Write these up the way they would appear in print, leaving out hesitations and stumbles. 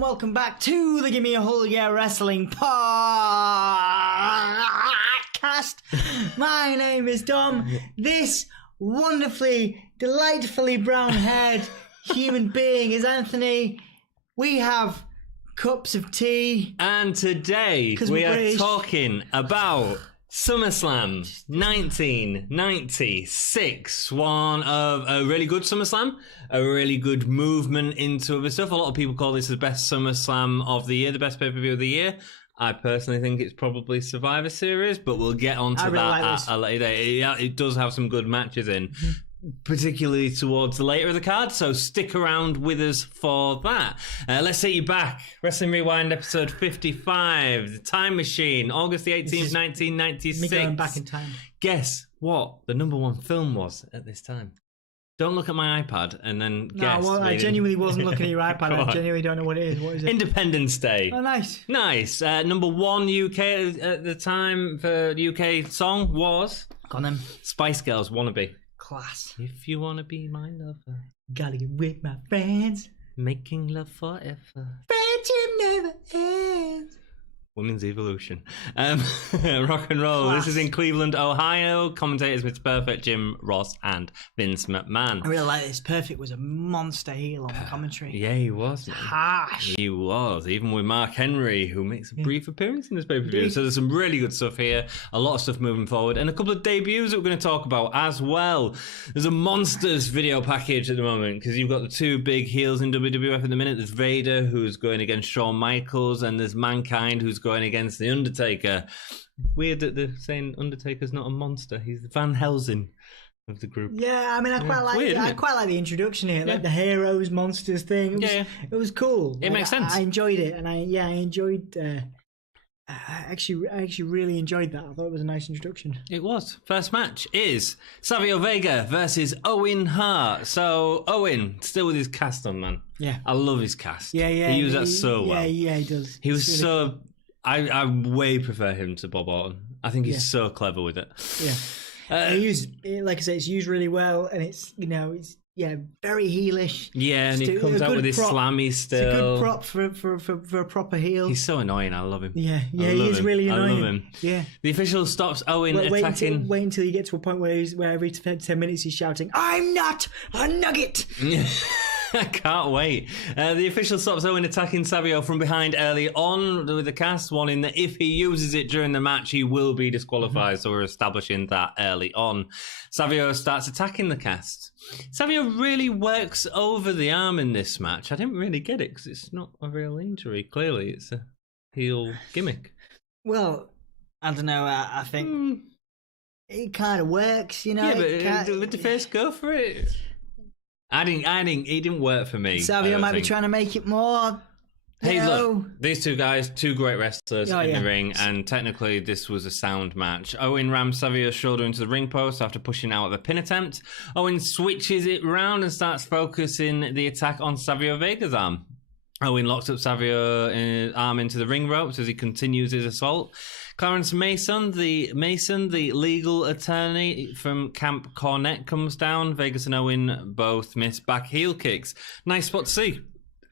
and welcome back to the Gimme a Whole Year Wrestling podcast. My name is Dom. This wonderfully, delightfully brown-haired human being is Anthony. We have cups of tea. And today we are talking about Summerslam 1996. One of a really good Summerslam, a really good movement into other stuff. A lot of people call this the best Summerslam of the year, the best pay-per-view of the year. I personally think it's probably Survivor Series, but we'll get onto that at a later date. Yeah, it does have some good matches in, particularly towards the later of the card, so stick around with us for that. Let's take you back. Wrestling Rewind episode 55, The Time Machine, August the 18th, 1996. Me going back in time. Guess what the number one film was at this time? Don't look at my iPad and then guess. No, well, I genuinely wasn't looking at your iPad. I genuinely don't know what it is. What is it? Independence Day. Oh, nice. Nice. Number one UK at the time for the UK song was... Got them. Spice Girls, Wannabe. Class. If you want to be my lover, gotta get with my friends. Making love forever. Friendship never ends. Women's Evolution. Rock and roll. Class. This is in Cleveland, Ohio. Commentators Mr. Perfect, Jim Ross, and Vince McMahon. I really like this. Perfect was a monster heel on the commentary. Yeah, he was. Harsh. He was. Even with Mark Henry, who makes a brief appearance in this pay-per-view. So there's some really good stuff here. A lot of stuff moving forward. And a couple of debuts that we're going to talk about as well. There's a Monsters video package at the moment, because you've got the two big heels in WWF at the minute. There's Vader, who's going against Shawn Michaels, and there's Mankind, who's going against The Undertaker. Weird that they're saying Undertaker's not a monster. He's the Van Helsing of the group. Yeah, I mean, I quite like weird, I quite like the introduction here, like the heroes, monsters thing. It was cool. It makes sense. I enjoyed it, and I enjoyed. I actually really enjoyed that. I thought it was a nice introduction. It was. First match is Savio Vega versus Owen Hart. So Owen, still with his cast on, man. Yeah, I love his cast. Yeah. He used that so well. Yeah, he does. He was really so. Cool. I way prefer him to Bob Orton. I think he's so clever with it. Yeah, like I say, it's used really well, and it's very heelish. Yeah, and he comes out with his slammy still. It's a good prop for a proper heel. He's so annoying. I love him. Yeah, he is really annoying. I love him. Yeah. The official stops Owen attacking. Wait until you get to a point where every 10 minutes he's shouting, "I'm not a nugget." I can't wait. The official stops Owen attacking Savio from behind early on with the cast, warning that if he uses it during the match, he will be disqualified. So we're establishing that early on. Savio starts attacking the cast. Savio really works over the arm in this match. I didn't really get it because it's not a real injury. Clearly, it's a heel gimmick. Well, I don't know. I think it kind of works, you know. Yeah, but would the face go for it? I think it didn't work for me. Savio might be trying to make it more. Hey, look, these two guys, two great wrestlers in the ring, and technically this was a sound match. Owen rams Savio's shoulder into the ring post after pushing out of a pin attempt. Owen switches it round and starts focusing the attack on Savio Vega's arm. Owen locks up Savio's arm into the ring ropes as he continues his assault. Clarence Mason, the legal attorney from Camp Cornette, comes down. Vegas and Owen both miss back heel kicks. Nice spot to see.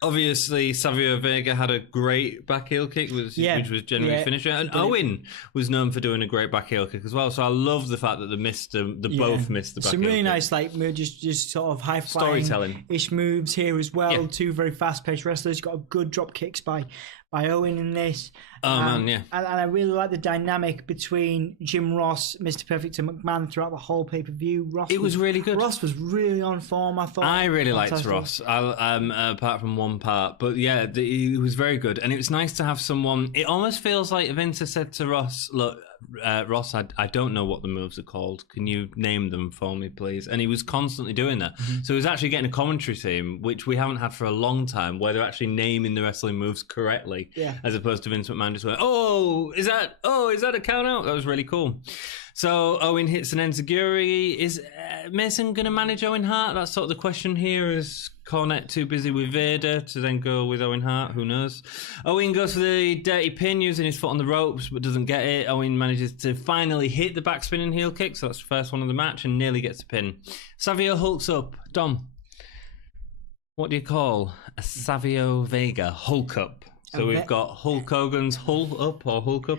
Obviously, Savio Vega had a great back heel kick, which was generally finisher, and Owen was known for doing a great back heel kick as well. So I love the fact that they both missed the back heel kick. Some really nice, just sort of high storytelling-ish moves here as well. Yeah. Two very fast-paced wrestlers. Got a good drop kicks by Owen in this. And I really like the dynamic between Jim Ross, Mr. Perfect, and McMahon throughout the whole pay-per-view. It was really good. Ross was really on form, I thought. I really liked Ross, apart from one part. But yeah, he was very good. And it was nice to have someone... It almost feels like Vince said to Ross, look, Ross, I don't know what the moves are called. Can you name them for me, please? And he was constantly doing that. Mm-hmm. So he was actually getting a commentary team, which we haven't had for a long time, where they're actually naming the wrestling moves correctly, as opposed to Vince McMahon just going, is that a count out? That was really cool. So Owen hits an enziguri. Is Mason going to manage Owen Hart? That's sort of the question here. Is Cornette too busy with Vader to then go with Owen Hart? Who knows? Owen goes for the dirty pin using his foot on the ropes, but doesn't get it. Owen manages to finally hit the back spinning heel kick, so that's the first one of the match, and nearly gets the pin. Savio hulks up. Dom, What do you call a Savio Vega Hulk up? So we've got Hulk Hogan's Hull Up or Hulk Up.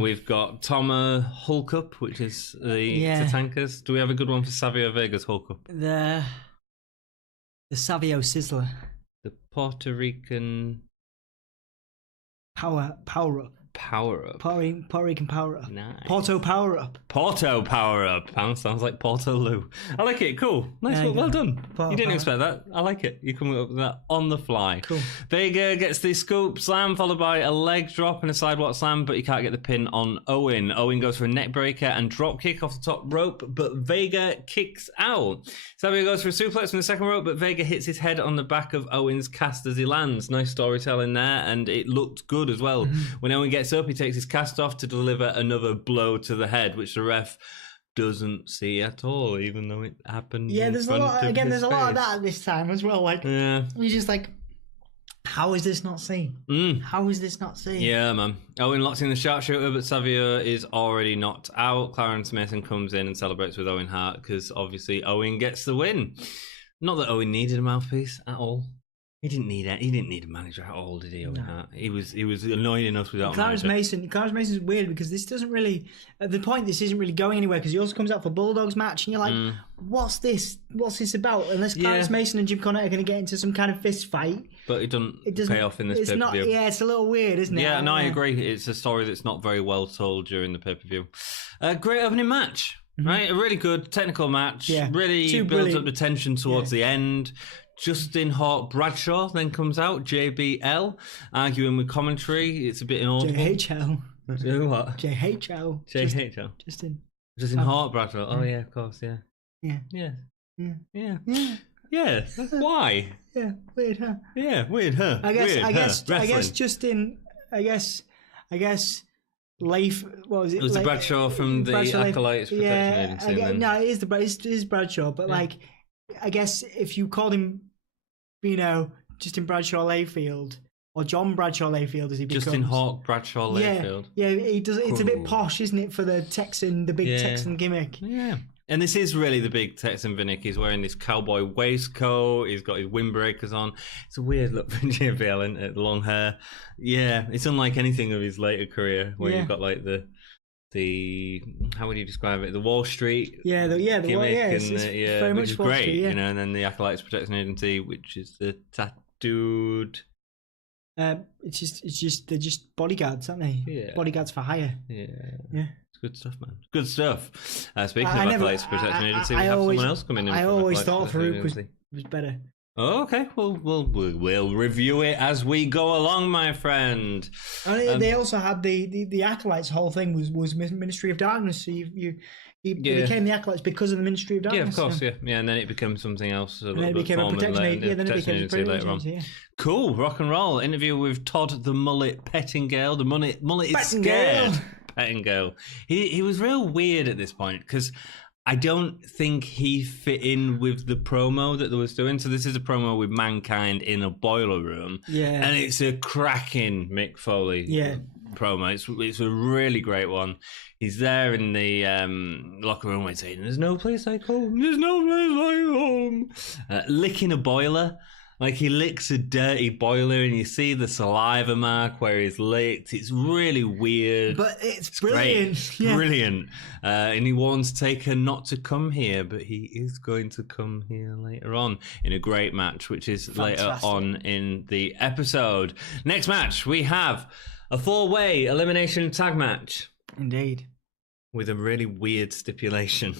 We've got Toma Hulk Up, which is the Tatankas. Do we have a good one for Savio Vega's Hulk Up? The Savio Sizzler. The Puerto Rican Power Up. Power Up. Puerto Rican Power Up. Nice. Porto Power Up. Porto Power Up. Sounds like Porto Lou. I like it. Cool. Nice. Well done. You didn't expect that. I like it. You come up with that on the fly. Cool. Vega gets the scoop slam followed by a leg drop and a sidewalk slam, but he can't get the pin on Owen. Owen goes for a neck breaker and drop kick off the top rope, but Vega kicks out. Savio goes for a suplex from the second rope, but Vega hits his head on the back of Owen's cast as he lands. Nice storytelling there, and it looked good as well. When Owen gets up, he takes his cast off to deliver another blow to the head, which the ref doesn't see at all, even though it happened. Yeah, there's a lot. Again, there's a lot of that this time as well. Like, you're just like, how is this not seen? How is this not seen? Yeah, man. Owen locks in the sharpshooter, but Savio is already knocked out. Clarence Mason comes in and celebrates with Owen Hart because obviously Owen gets the win. Not that Owen needed a mouthpiece at all. He didn't need it. He didn't need a manager at all, did he? Owen Hart? He was annoying us without a manager. Clarence Mason's weird because this doesn't really. At the point, this isn't really going anywhere because he also comes out for Bulldogs match, and you're like, "What's this? What's this about?" Unless Clarence Mason and Jim Cornette are going to get into some kind of fist fight. But it doesn't pay off in this pay-per-view. Yeah, it's a little weird, isn't it? Yeah, no, I agree. It's a story that's not very well told during the pay-per-view. Great opening match, right? A really good technical match. Yeah, really builds up the tension towards the end. Justin Hawk Bradshaw then comes out, JBL, arguing with commentary. It's a bit inaudible. JHL. What? JHL. JHL. Justin Hawk Bradshaw. Oh, yeah, of course, yeah. Yeah. Why? Yeah, weird, huh? Yeah, weird, huh? I guess Justin, I guess Leif, what was it? It was the Bradshaw from the Acolytes Protection Agency. No, it is Bradshaw, but like, I guess if you called him, Justin Bradshaw Layfield or John Bradshaw Layfield as he becomes. Justin Hawk Bradshaw Layfield. Yeah, he does. It's a bit posh, isn't it, for the big Texan gimmick? Yeah. And this is really the big Texan gimmick. He's wearing this cowboy waistcoat. He's got his windbreakers on. It's a weird look for JBL, isn't it? Long hair. Yeah, it's unlike anything of his later career where you've got like the how would you describe it? The Wall Street gimmick, it's very much which is great, Street, and then the Acolytes Protection Agency, which is the tattooed. It's just they're just bodyguards, aren't they? Yeah. Bodyguards for hire. Yeah. It's good stuff, man. Good stuff. Speaking of Acolytes Protection Agency, we have someone else come in. I always thought Farouk was better. Oh, okay. Well, we'll review it as we go along, my friend. They also had the Acolytes. Whole thing was Ministry of Darkness. So you became the Acolytes because of the Ministry of Darkness. Yeah, of course. Yeah, and then it becomes something else. And then it became a protection agency. Yeah, then it became a protection agency. Yeah. Cool. Rock and roll. Interview with Todd the Mullet Pettingale. The mullet is scared. Pettingale. He was real weird at this point because I don't think he fit in with the promo that they was doing. So this is a promo with Mankind in a boiler room. Yeah. And it's a cracking Mick Foley promo. It's a really great one. He's there in the locker room saying, "There's no place like home. There's no place like home." Licking a boiler. Like he licks a dirty boiler and you see the saliva mark where he's licked. It's really weird. But it's brilliant. Yeah. Brilliant. And he warns Taker not to come here, but he is going to come here later on in a great match, which is later on in the episode. Next match, we have a 4-way elimination tag match. Indeed. With a really weird stipulation.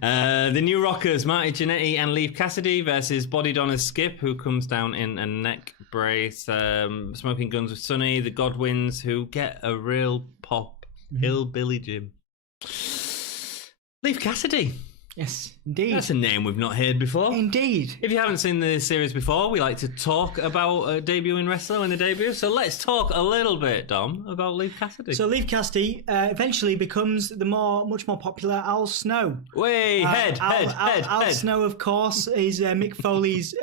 The New Rockers, Marty Jannetty and Leif Cassidy versus Body Donna's Skip, who comes down in a neck brace. Smoking Guns with Sonny, the Godwins, who get a real pop. Hillbilly Jim. Leif Cassidy. Yes, indeed. That's a name we've not heard before. Indeed. If you haven't seen the series before, we like to talk about debuting wrestler in the debut. So let's talk a little bit, Dom, about Leif Cassidy. So Leif Cassidy eventually becomes the much more popular Al Snow. Head. Al Snow, of course, is Mick Foley's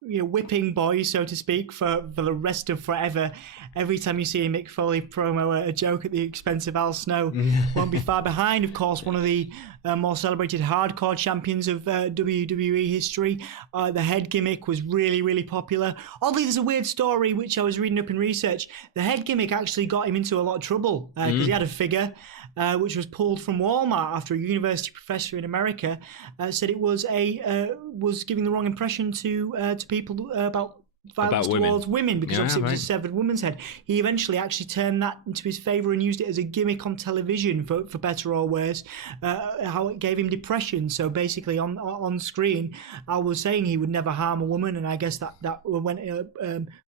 whipping boy, so to speak, for the rest of forever. Every time you see a Mick Foley promo, a joke at the expense of Al Snow won't be far behind. Of course, one of the more celebrated hardcore champions of WWE history. The head gimmick was really, really popular. Oddly, there's a weird story which I was reading up in research. The head gimmick actually got him into a lot of trouble because he had a figure which was pulled from Walmart after a university professor in America said it was was giving the wrong impression to people about violence towards women because obviously it was a severed woman's head. He eventually actually turned that into his favour and used it as a gimmick on television for better or worse, how it gave him depression. So basically on screen, Al was saying he would never harm a woman, and I guess that went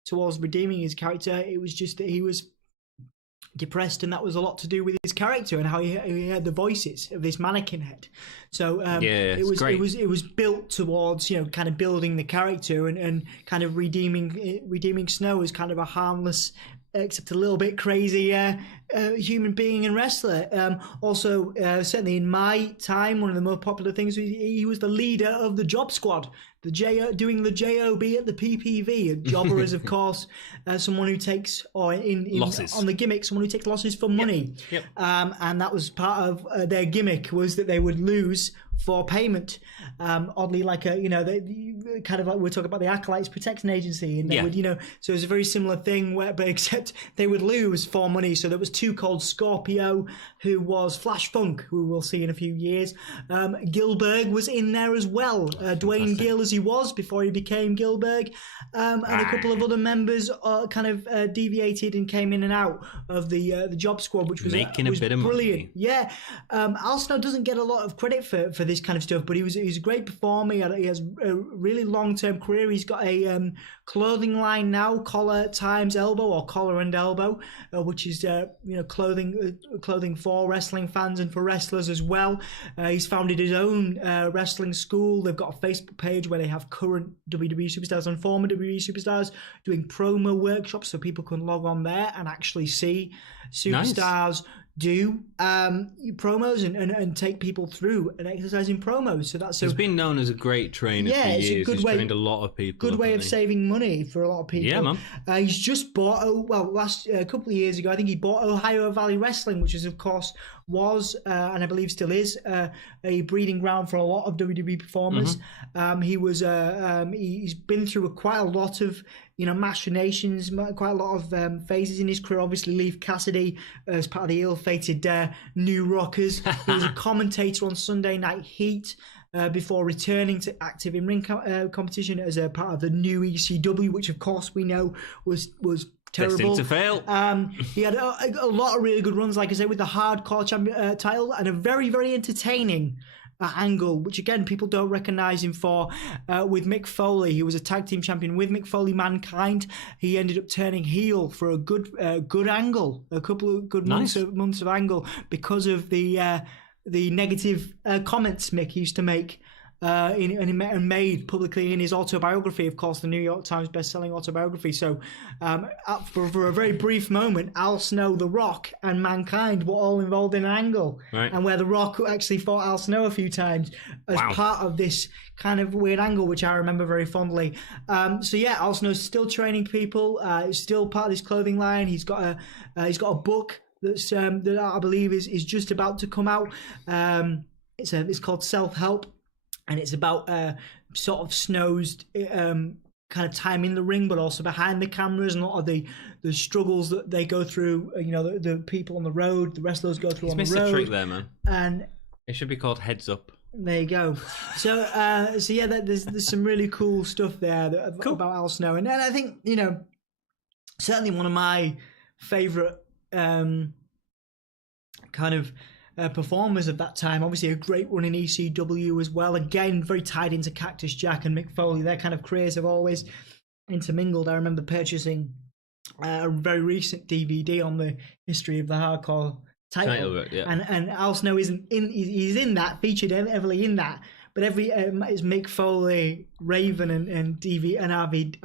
towards redeeming his character. It was just that he was depressed, and that was a lot to do with his character and how he had the voices of this mannequin head. So it was built towards kind of building the character and kind of redeeming Snow as kind of a harmless, except a little bit crazy human being and wrestler. Also, certainly in my time, one of the most popular things was he was the leader of the Job Squad, doing the JOB at the PPV. A jobber is, of course, someone who takes losses on the gimmick, someone who takes losses for money. Yep. And that was part of their gimmick, was that they would lose for payment. Oddly, like they kind of like we're talking about the Acolytes Protection Agency, and they would so it was a very similar thing but except they would lose for money. So there was two called Scorpio, who was Flash Funk, who we'll see in a few years. Gilberg was in there as well, Dwayne Gill as he was before he became Gilberg, and a couple of other members kind of deviated and came in and out of the Job Squad, which was making a bit of brilliant money. Yeah, Al Snow doesn't get a lot of credit for this kind of stuff, but he's a great performer. He has a really long-term career. He's got a clothing line now, Collar times Elbow, or Collar and Elbow, which is clothing for wrestling fans and for wrestlers as well. He's founded his own wrestling school. They've got a Facebook page where they have current WWE superstars and former WWE superstars doing promo workshops, so people can log on there and actually see superstars do promos and take people through an exercise in promos. So he's been known as a great trainer for years. It's a good way, trained a lot of people. Good way of saving money for a lot of people. Yeah, man. He's just bought a couple of years ago, I think he bought Ohio Valley Wrestling, which is of course was and I believe still is a breeding ground for a lot of WWE performers. He's been through quite a lot of machinations, quite a lot of phases in his career. Obviously, Leif Cassidy as part of the ill-fated New Rockers. He was a commentator on Sunday Night Heat before returning to active in-ring competition as a part of the new ECW, which of course we know was terrible. Destined to fail. He had a lot of really good runs, like I say, with the hardcore champion title, and a very, very entertaining angle, which again people don't recognize him for, with Mick Foley. He was a tag team champion with Mick Foley, Mankind. He ended up turning heel for a good angle, a couple of good months of angle, because of the negative comments Mick used to make and made publicly in his autobiography, of course, the New York Times best-selling autobiography. So for a very brief moment, Al Snow, The Rock, and Mankind were all involved in an angle, and where The Rock actually fought Al Snow a few times as part of this kind of weird angle, which I remember very fondly. So yeah, Al Snow's still training people. He's still part of this clothing line. He's got a book that I believe is just about to come out. It's called Self-Help. And it's about sort of Snow's kind of time in the ring, but also behind the cameras, and a lot of the struggles that they go through. The people on the road, the wrestlers go through on the road. He's missed a trick there, man. And it should be called Heads Up. There you go. So yeah, there's some really cool stuff there about Al Snow, and I think certainly one of my favorite kind of performers of that time. Obviously a great run in ECW as well, again very tied into Cactus Jack and Mick Foley. Their kind of careers have always intermingled. I remember purchasing a very recent DVD on the history of the hardcore title, and Al Snow he's in that, featured heavily in that, but it's Mick Foley, Raven, and RVD,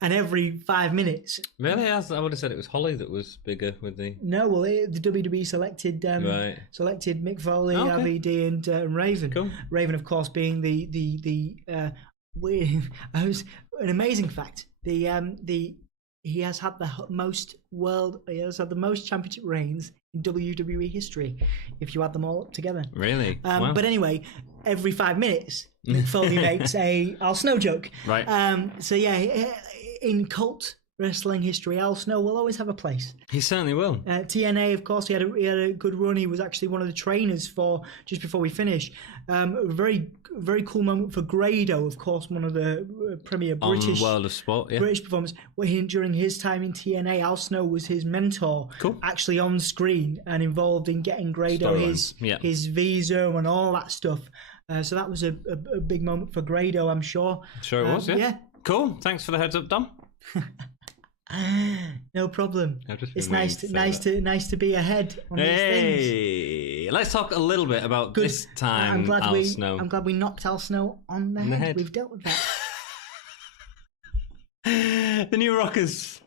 and every 5 minutes. Really? I would have said it was Holly that was bigger with the... No, well, the WWE selected Mick Foley, RVD, and Raven. Cool. Raven, of course, being the was an amazing fact. He has had the most championship reigns in WWE history, if you add them all together. Really? Wow. But anyway, every 5 minutes, Mick Foley makes a Al Snow joke. Right. So yeah, in cult wrestling history, Al Snow will always have a place. He certainly will. TNA, of course, he had a good run. He was actually one of the trainers for just before we finish. A very cool moment for Grado, of course, one of the premier British World of Sport, British performers. During his time in TNA, Al Snow was his mentor, actually on screen and involved in getting Grado his visa and all that stuff. So that was a big moment for Grado, I'm sure. Sure it was, yeah. Cool. Thanks for the heads up, Dom. No problem. It's nice to be ahead on these things. Let's talk a little bit about this time. Al Snow. I'm glad we knocked Al Snow on the head. We've dealt with that. The New Rockers.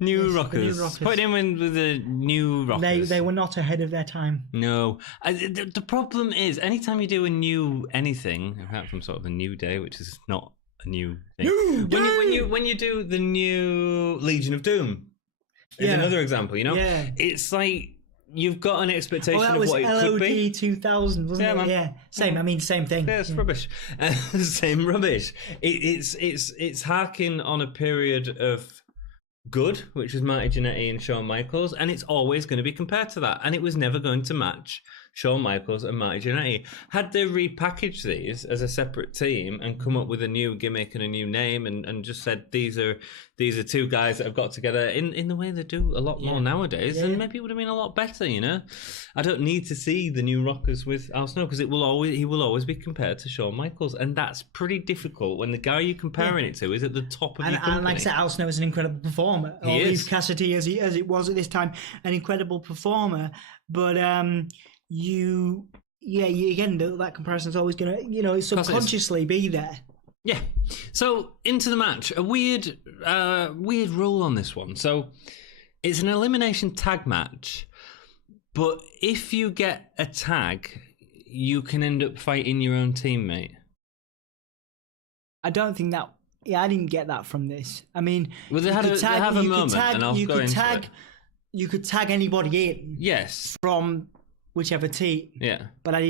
New Rockers. Put him in with the New Rockers. They were not ahead of their time. No. The problem is, anytime you do a new anything, apart from sort of a New Day, which is not a new thing. When you do the new Legion of Doom, is another example. It's like you've got an expectation of what it could be. LOD 2000, wasn't it? Man. Yeah, same. I mean, same thing. Yeah, it's rubbish. Same rubbish. It's harking on a period of good, which was Marty Jannetty and Shawn Michaels, and it's always going to be compared to that, and it was never going to match Shawn Michaels and Marty Jannetty. Had they repackaged these as a separate team and come up with a new gimmick and a new name and just said these are two guys that have got together in the way they do a lot more nowadays, then maybe it would have been a lot better, I don't need to see the New Rockers with Al Snow because he will always be compared to Shawn Michaels, and that's pretty difficult when the guy you're comparing it to is at the top of your company. And like I said, Al Snow is an incredible performer. He is. Leif Cassidy, as it was at this time, an incredible performer, but you again, that comparison is always going to subconsciously be there. Yeah. So into the match, a weird rule on this one. So it's an elimination tag match, but if you get a tag, you can end up fighting your own teammate. I don't think that. Yeah, I didn't get that from this. I mean, well, they have a moment, and I'll go into it. You could tag anybody in. Yes. From whichever team. Yeah. But I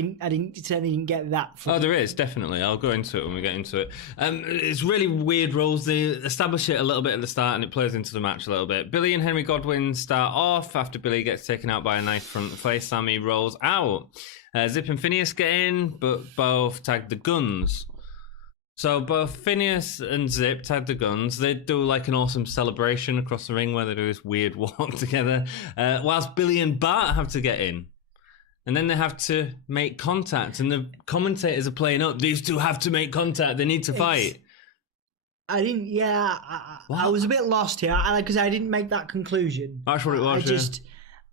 certainly didn't get that. There is, definitely. I'll go into it when we get into it. It's really weird rules. They establish it a little bit at the start and it plays into the match a little bit. Billy and Henry Godwin start off after Billy gets taken out by a knife front face. Sammy rolls out. Zip and Phineas get in, but both tag the Guns. So both Phineas and Zip tag the Guns. They do like an awesome celebration across the ring where they do this weird walk together, whilst Billy and Bart have to get in. And then they have to make contact, and the commentators are playing up. These two have to make contact. They need to fight. I didn't. Yeah, I was a bit lost here because I didn't make that conclusion. That's what it was.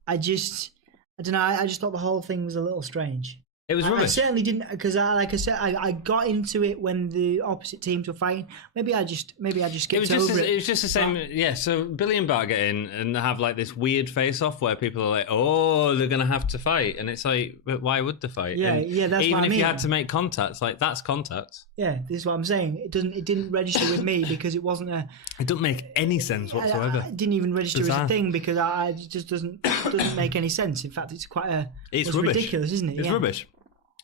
I don't know. I just thought the whole thing was a little strange. It was rubbish. I certainly didn't, because like I said, I got into it when the opposite teams were fighting. Maybe I just skipped over it. It was just the same. Yeah. So Billy and Bart get in and have like this weird face-off where people are like, "Oh, they're gonna have to fight," and it's like, but why would they fight? Yeah, that's even what I mean. If you had to make contact, it's like that's contact. Yeah, this is what I'm saying. It didn't register with me because it wasn't a. It doesn't make any sense whatsoever. It didn't even register as a thing because it just doesn't make any sense. In fact, it's quite it's rubbish. Ridiculous, isn't it? It's rubbish.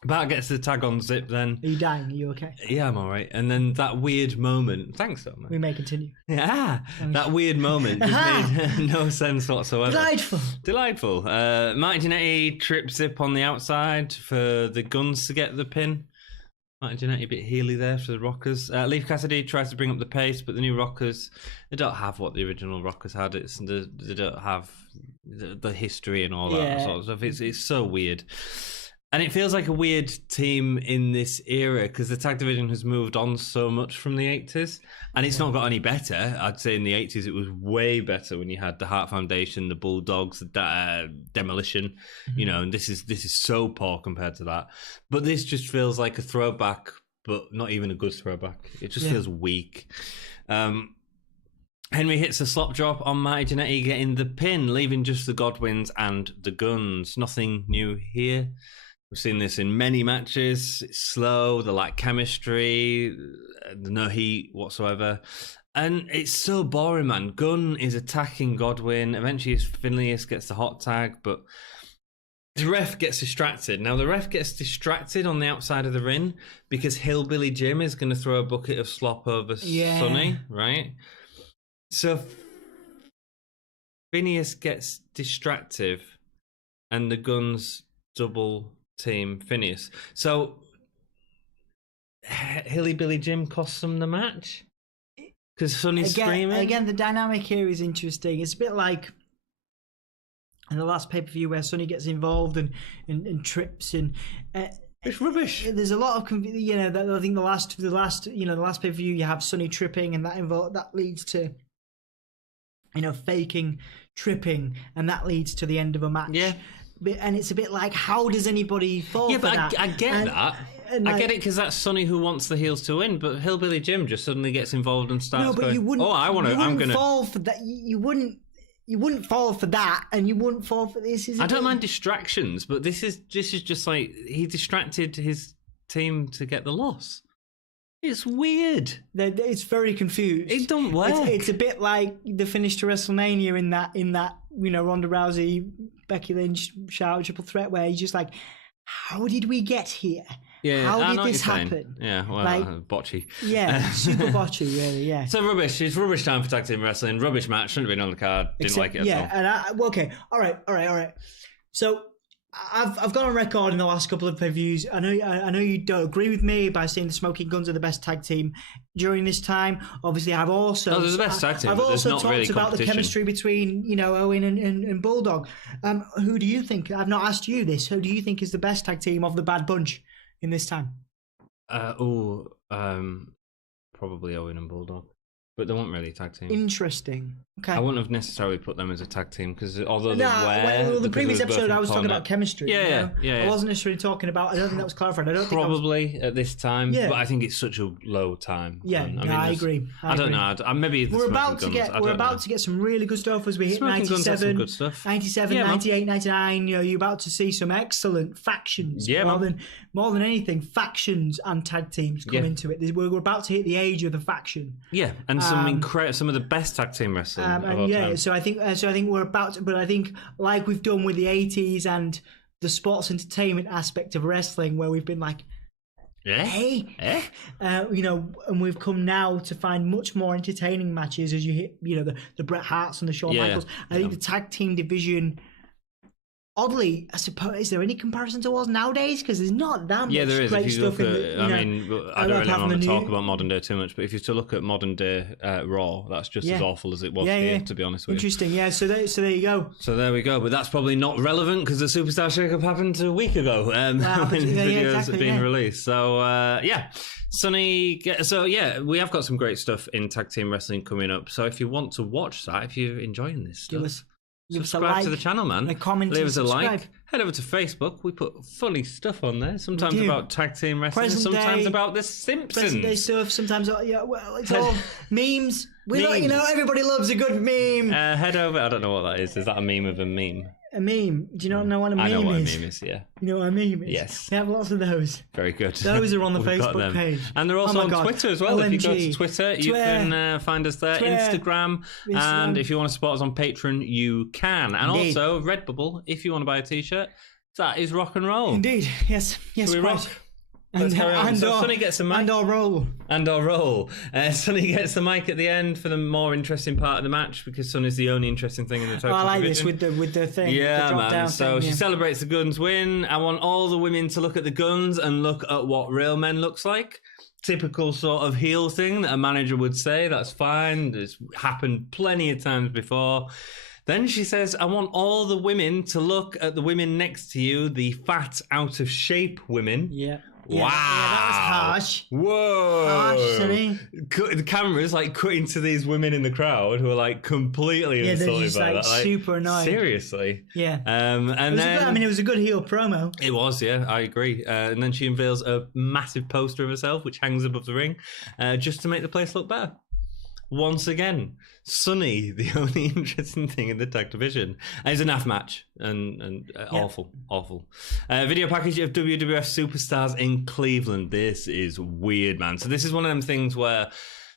Bart gets the tag on Zip then. Are you dying? Are you okay? Yeah, I'm all right. And then that weird moment... Thanks, though, man. We may continue. Yeah, that weird moment just made no sense whatsoever. Delightful. Marty Jannetty trips Zip on the outside for the Guns to get the pin. Marty Jannetty a bit Healy there for the Rockers. Leif Cassidy tries to bring up the pace, but the new Rockers, they don't have what the original Rockers had. They don't have the history and all that sort of stuff. It's so weird. And it feels like a weird team in this era because the tag division has moved on so much from the 80s and it's not got any better. I'd say in the 80s it was way better when you had the Hart Foundation, the Bulldogs, the Demolition, and this is so poor compared to that. But this just feels like a throwback, but not even a good throwback. It just feels weak. Henry hits a slop drop on Marty Jannetty getting the pin, leaving just the Godwins and the Guns. Nothing new here. We've seen this in many matches. It's slow, they lack chemistry, no heat whatsoever. And it's so boring, man. Gunn is attacking Godwin. Eventually, Phineas gets the hot tag, but the ref gets distracted. Now, the ref gets distracted on the outside of the ring because Hillbilly Jim is going to throw a bucket of slop over Sonny, right? So Phineas gets distracted, and the Guns double team Phineas. So Hillbilly Jim costs them the match because Sonny's screaming. Again, the dynamic here is interesting. It's a bit like in the last pay-per-view where Sonny gets involved and trips and it's rubbish. There's a lot of I think the last pay-per-view you have Sonny tripping, and that leads to faking tripping, and that leads to the end of a match. Yeah. And it's a bit like, how does anybody fall for that? I get that. I get it because that's Sonny who wants the heels to win, but Hillbilly Jim just suddenly gets involved and starts going, I'm going to fall for that. You wouldn't fall for that, and you wouldn't fall for this. I don't mind distractions, but this is just like he distracted his team to get the loss. It's weird. It's very confused. It don't work. It's a bit like the finish to WrestleMania in that Ronda Rousey, Becky Lynch, Charlotte triple threat, where he's just like, how did we get here? Yeah, how did this happen? Yeah, well, botchy. Yeah, super botchy, really. Yeah. So rubbish. It's rubbish time for tag team wrestling. Rubbish match. Shouldn't have been on the card. Didn't like it at all. Yeah, and okay, all right. So I've gone on record in the last couple of reviews. I know you don't agree with me by saying the Smoking Guns are the best tag team during this time. Obviously, I've also they're the best tag team. I've also talked about the chemistry between Owen and Bulldog. Who do you think? I've not asked you this. Who do you think is the best tag team of the Bad Bunch in this time? Probably Owen and Bulldog. But they weren't really a tag team. Interesting. Okay. I wouldn't have necessarily put them as a tag team because although they the previous episode I was talking about chemistry. Yeah. I wasn't necessarily talking about. I don't think that was clarified. Probably at this time. Yeah. But I think it's such a low time. Yeah. I agree. I don't know. Maybe we're about to get some really good stuff as we hit 97, good stuff. 97, 98, 99. You're about to see some excellent factions. Yeah. More than anything, factions and tag teams come into it. We're about to hit the age of the faction. Yeah, and some of the best tag team wrestling of all time. So I think we're about to, but I think like we've done with the 80s and the sports entertainment aspect of wrestling, where we've been like, and we've come now to find much more entertaining matches as you hit, the Bret Harts and the Shawn Michaels. I think the tag team division, oddly, I suppose, is there any comparison to us nowadays? Because there's not that much there is. great if you stuff. Look at, I don't really want to talk about modern day too much, but if you to look at modern day Raw, that's just as awful as it was here, to be honest with you. Interesting, yeah. So there you go. So there we go. But that's probably not relevant because the Superstar Shake-Up happened a week ago when the videos have been released. So, Sonny, we have got some great stuff in tag team wrestling coming up. So if you want to watch that, if you're enjoying this stuff, subscribe to the channel, man. Leave us a like. Head over to Facebook. We put funny stuff on there. Sometimes about tag team wrestling. Sometimes about The Simpsons. Present day stuff. Sometimes, it's all memes. Everybody loves a good meme. Head over. I don't know what that is. Is that a meme of a meme? A meme. Do you not know what a meme is? I know what a meme is, yeah. You know what a meme is? Yes. We have lots of those. Very good. Those are on the Facebook page. And they're also on Twitter as well. OMG. If you go to Twitter, you can find us there. Instagram. And if you want to support us on Patreon, you can. And also, Redbubble, if you want to buy a t-shirt, that is rock and roll. Indeed. Yes. Yes, we rock. Let's carry on. So Sonny gets a mic. And our roll. Sonny gets the mic at the end for the more interesting part of the match because Sonny's the only interesting thing in the total I like division. This with the thing. Yeah, the man. So she celebrates the Guns win. I want all the women to look at the Guns and look at what real men looks like. Typical sort of heel thing that a manager would say. That's fine. It's happened plenty of times before. Then she says, I want all the women to look at the women next to you, the fat, out of shape women. Yeah. Wow. Yeah, that was harsh. Whoa. Harsh, Sonny. The camera's cutting to these women in the crowd who are completely insulted by that. Super annoying. Seriously. Yeah. It was a good heel promo. It was, yeah, I agree. And then she unveils a massive poster of herself, which hangs above the ring, just to make the place look better. once again. Sonny, the only interesting thing in the tag division. And it's a naff match. And awful. Video package of WWF Superstars in Cleveland. This is weird, man. So this is one of them things where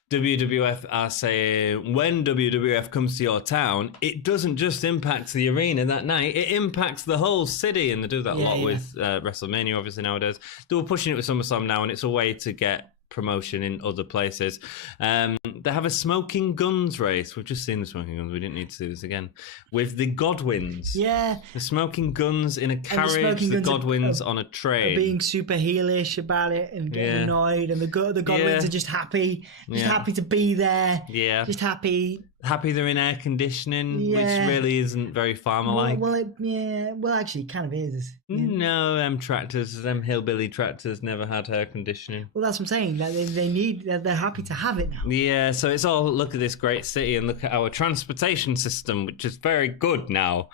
WWF are saying, when WWF comes to your town, it doesn't just impact the arena that night, it impacts the whole city. And they do that a lot with WrestleMania, obviously, nowadays. They were pushing it with SummerSlam now, and it's a way to get promotion in other places. They have a smoking guns race. We've just seen the smoking guns. We didn't need to see this again. With the Godwins. Yeah. The smoking guns in a carriage, the Godwins on a train. Being super heelish about it and getting annoyed. And the Godwins are just happy. Just happy to be there. Yeah. Just happy. Happy they're in air conditioning, which really isn't very farmer-like. Well, actually, it kind of is. No, them hillbilly tractors never had air conditioning. Well, that's what I'm saying. Like, they're happy to have it now. Yeah, so it's all, look at this great city and look at our transportation system, which is very good now.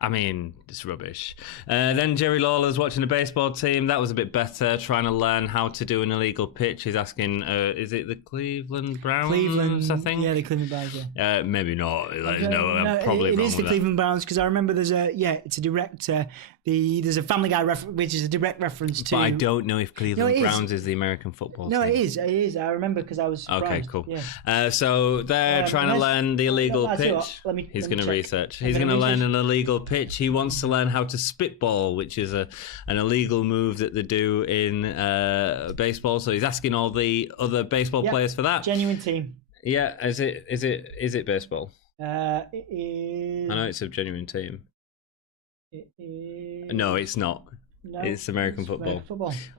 I mean, it's rubbish. Then Jerry Lawler's watching a baseball team. That was a bit better, trying to learn how to do an illegal pitch. He's asking, is it the Cleveland Browns, I think? Yeah, the Cleveland Browns, yeah. Maybe not. I'm probably wrong It is the with Cleveland Browns, because I remember there's a direct... there's a Family Guy which is a direct reference to... But I don't know if Cleveland Browns is the American football team. No, it is. I remember because I was surprised. Okay, cool. Yeah. So they're trying to learn the illegal pitch. He's going to research. He's going to learn an illegal pitch. He wants to learn how to spitball, which is an illegal move that they do in baseball. So he's asking all the other baseball players for that. Genuine team. Yeah, is it baseball? It is. I know it's a genuine team. It is... No, it's not. No, it's American football.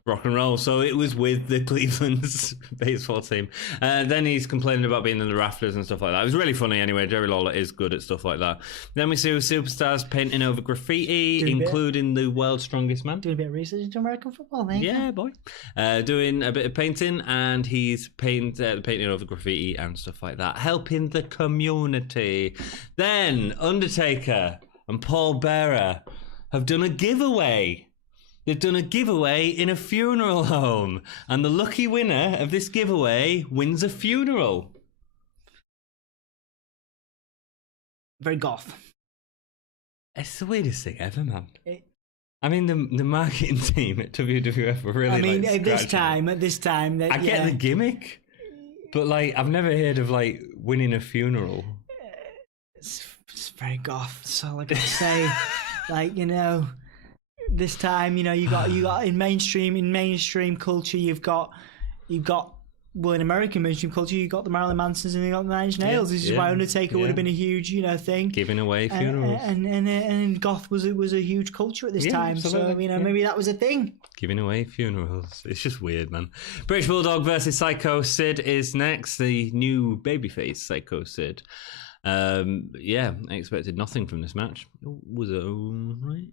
Rock and roll. So it was with the Cleveland's baseball team. Then he's complaining about being in the rafters and stuff like that. It was really funny anyway. Jerry Lawler is good at stuff like that. Then we see Superstars painting over graffiti, including the world's strongest man. Doing a bit of research into American football, mate. Yeah, boy. Doing a bit of painting, and he's painting over graffiti and stuff like that, helping the community. Then Undertaker and Paul Bearer have done a giveaway. They've done a giveaway in a funeral home, and the lucky winner of this giveaway wins a funeral. Very goth. It's the weirdest thing ever, man. I mean, the marketing team at WWF were really. I mean, at this time, I get the gimmick, but like, I've never heard of like winning a funeral. It's very goth. That's all I gotta say. Like, this time, you got in mainstream culture, you've got well, in American mainstream culture, you got the Marilyn Mansons and you got the Nine Inch Nails. This is why Undertaker would have been a huge, thing. Giving away funerals. And goth was a huge culture at this time. Absolutely. So maybe that was a thing. Giving away funerals. It's just weird, man. British Bulldog versus Psycho Sid is next. The new babyface Psycho Sid. I expected nothing from this match. Was it alright?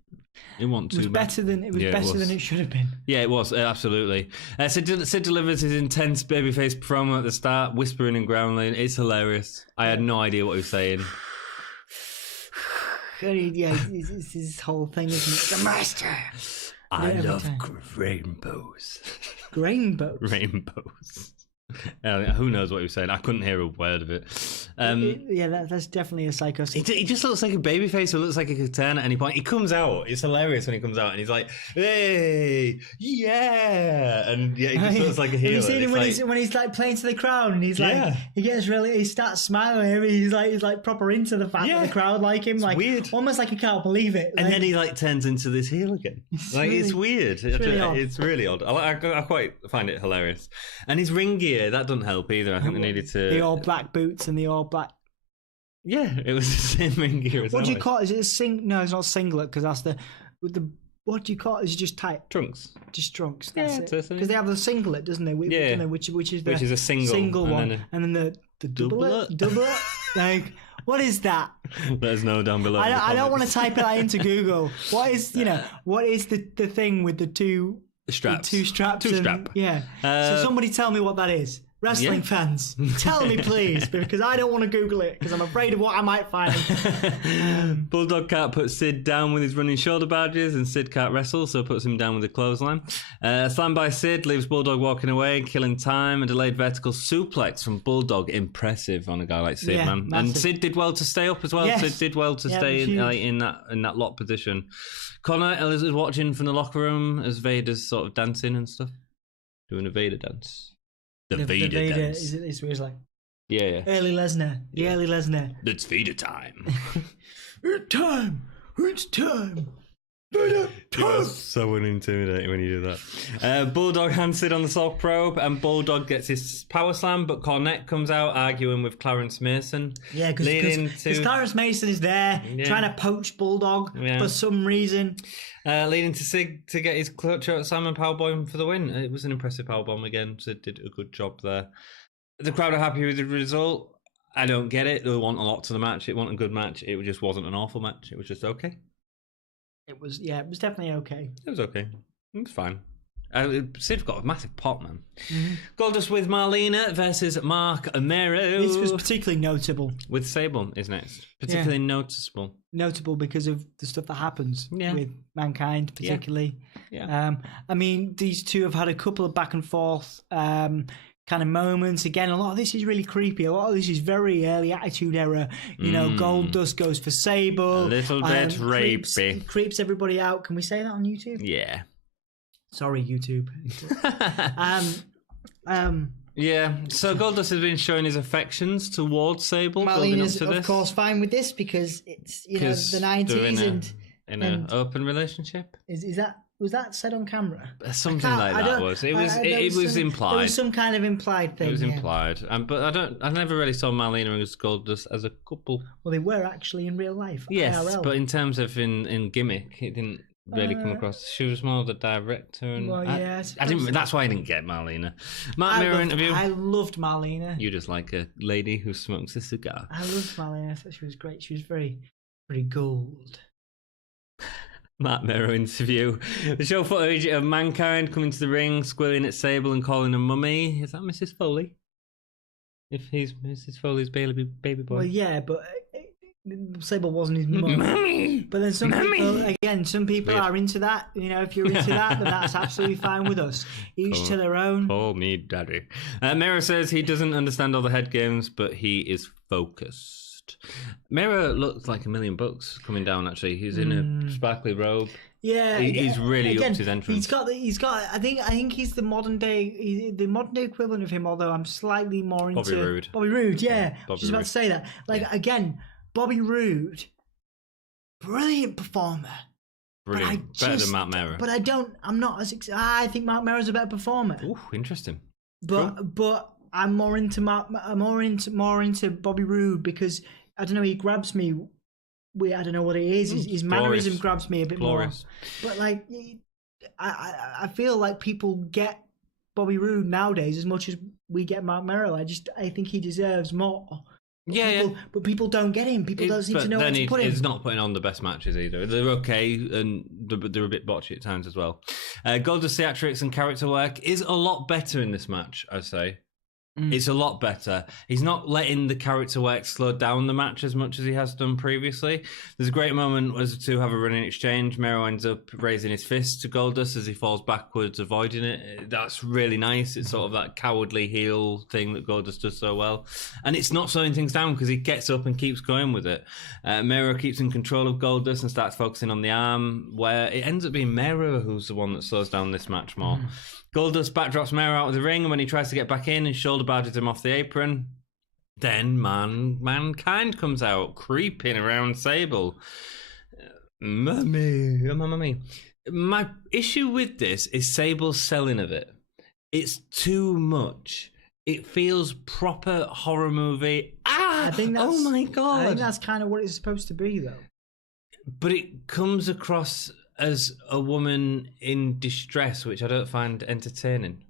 It wasn't too bad. It was better than it should have been. Yeah, it was, absolutely. Sid delivers his intense babyface promo at the start, whispering and growling. It's hilarious. I had no idea what he was saying. It's his whole thing, isn't it? The master. I love rainbows. Rainbows. Who knows what he was saying? I couldn't hear a word of it. That's definitely a Psycho. He just looks like a babyface who looks like he could turn at any point. He comes out. It's hilarious when he comes out and he's like, "Hey, yeah," and he just looks like a hero. Have you seen him when he's like playing to the crowd and he's like, he starts smiling. He's like proper into the fact that the crowd like him. It's like weird, almost like he can't believe it. And then he turns into this heel again. It's weird. It's really odd. I quite find it hilarious. And his ring gear. That doesn't help either. I think they needed to... The all black boots and the all black... Yeah, it was the same ring gear as What do you call it? Is it No, it's not singlet, because that's the... What do you call it? Is it just tight? Trunks. Just trunks, that's it. Because they have the singlet, doesn't they? Which is a single one. And then the double. Like, what is that? Let us know down below. I don't want to type that into Google. What is the thing with the two... Straps. Two straps. Two strap. Yeah. So somebody tell me what that is. Wrestling fans, tell me please, because I don't want to Google it because I'm afraid of what I might find. Bulldog can't put Sid down with his running shoulder barges, and Sid can't wrestle, so puts him down with a clothesline. Slam by Sid leaves Bulldog walking away, killing time. A delayed vertical suplex from Bulldog, impressive on a guy like Sid, man. Massive. And Sid did well to stay up as well. Yes. Sid did well to stay in that lock position. Connor is watching from the locker room as Vader's sort of dancing and stuff, doing a Vader dance. The Vader dance. Is it this where it's like... Yeah. Early Lesnar. The early Lesnar. It's Vader time. It's time. It's time. Vader time. You're so intimidating when you do that. Bulldog hands Sid on the sock probe, and Bulldog gets his power slam, but Cornette comes out arguing with Clarence Mason. Yeah, because Clarence Mason is there trying to poach Bulldog for some reason. Leading to Sid to get his clutch out Simon powerbomb for the win. It was an impressive powerbomb again. Sid did a good job there. The crowd are happy with the result. I don't get it. They want a lot to the match. It wasn't a good match. It just wasn't an awful match. It was just okay. It was definitely okay. It was okay. It was fine. Sid got a massive pop, man. Mm-hmm. Goldust with Marlena versus Mark Amaro. This was particularly notable. With Sable is next. Particularly noticeable. Notable because of the stuff that happens with Mankind, particularly. Yeah. I mean, these two have had a couple of back and forth kind of moments. Again, a lot of this is really creepy. A lot of this is very early Attitude Era. You know, Goldust goes for Sable. A little bit rapey. Creeps everybody out. Can we say that on YouTube? Yeah. Sorry, YouTube. Yeah, so Goldust has been showing his affections towards Sable. Marlena's, of course, fine with this because it's, the 90s in an open relationship. Was that said on camera? Something like that was. It was implied. There was some kind of implied thing. It was implied, but I never really saw Marlena and Goldust as a couple. Well, they were actually in real life. Yes, IRL. But in terms of in gimmick, it didn't really come across. She was more the director, and I didn't. That's why I didn't get Marlena. Mirror interview. I loved Marlena. You just like a lady who smokes a cigar. I loved Marlena. I thought she was great. She was very, very gold. Matt Mirror interview. The show footage of Mankind coming to the ring, squealing at Sable and calling her mummy. Is that Mrs. Foley? If he's Mrs. Foley's baby boy. Well, yeah, but Sable wasn't his mum. Mummy! But then some people are into that. You know, if you're into that, then that's absolutely fine with us. Each to their own. Call me daddy. Mirror says he doesn't understand all the head games, but he is focused. Mirror looks like $1 million coming down. Actually, he's in a sparkly robe. Yeah, he's really up to his entrance. He's got. I think he's the modern day equivalent of him. Although I'm slightly more into Bobby Roode. Yeah, I was just about to say that. Again, Bobby Roode, brilliant performer. Brilliant, better than Matt Mirror. But I'm not as. I think Matt Mirror's a better performer. Ooh, interesting. But I'm more into Bobby Roode because I don't know. He grabs me. I don't know what it is. His mannerism grabs me a bit more. But I feel like people get Bobby Roode nowadays as much as we get Mark Merrill. I think he deserves more. But people don't get him. People don't seem to know what to put him. He's not putting on the best matches either. They're okay, and they're a bit botchy at times as well. Goldust theatrics and character work is a lot better in this match, I say. It's a lot better. He's not letting the character work slow down the match as much as he has done previously. There's a great moment as the two have a running exchange. Mero ends up raising his fist to Goldust as he falls backwards, avoiding it. That's really nice. It's sort of that cowardly heel thing that Goldust does so well. And it's not slowing things down because he gets up and keeps going with it. Mero keeps in control of Goldust and starts focusing on the arm, where it ends up being Mero who's the one that slows down this match more. Goldust backdrops Mero out of the ring, and when he tries to get back in, his shoulder barges him off the apron. Then Mankind comes out, creeping around Sable. Mummy. My issue with this is Sable's selling of it. It's too much. It feels proper horror movie. Oh my God. I think that's kind of what it's supposed to be, though. But it comes across as a woman in distress, which I don't find entertaining.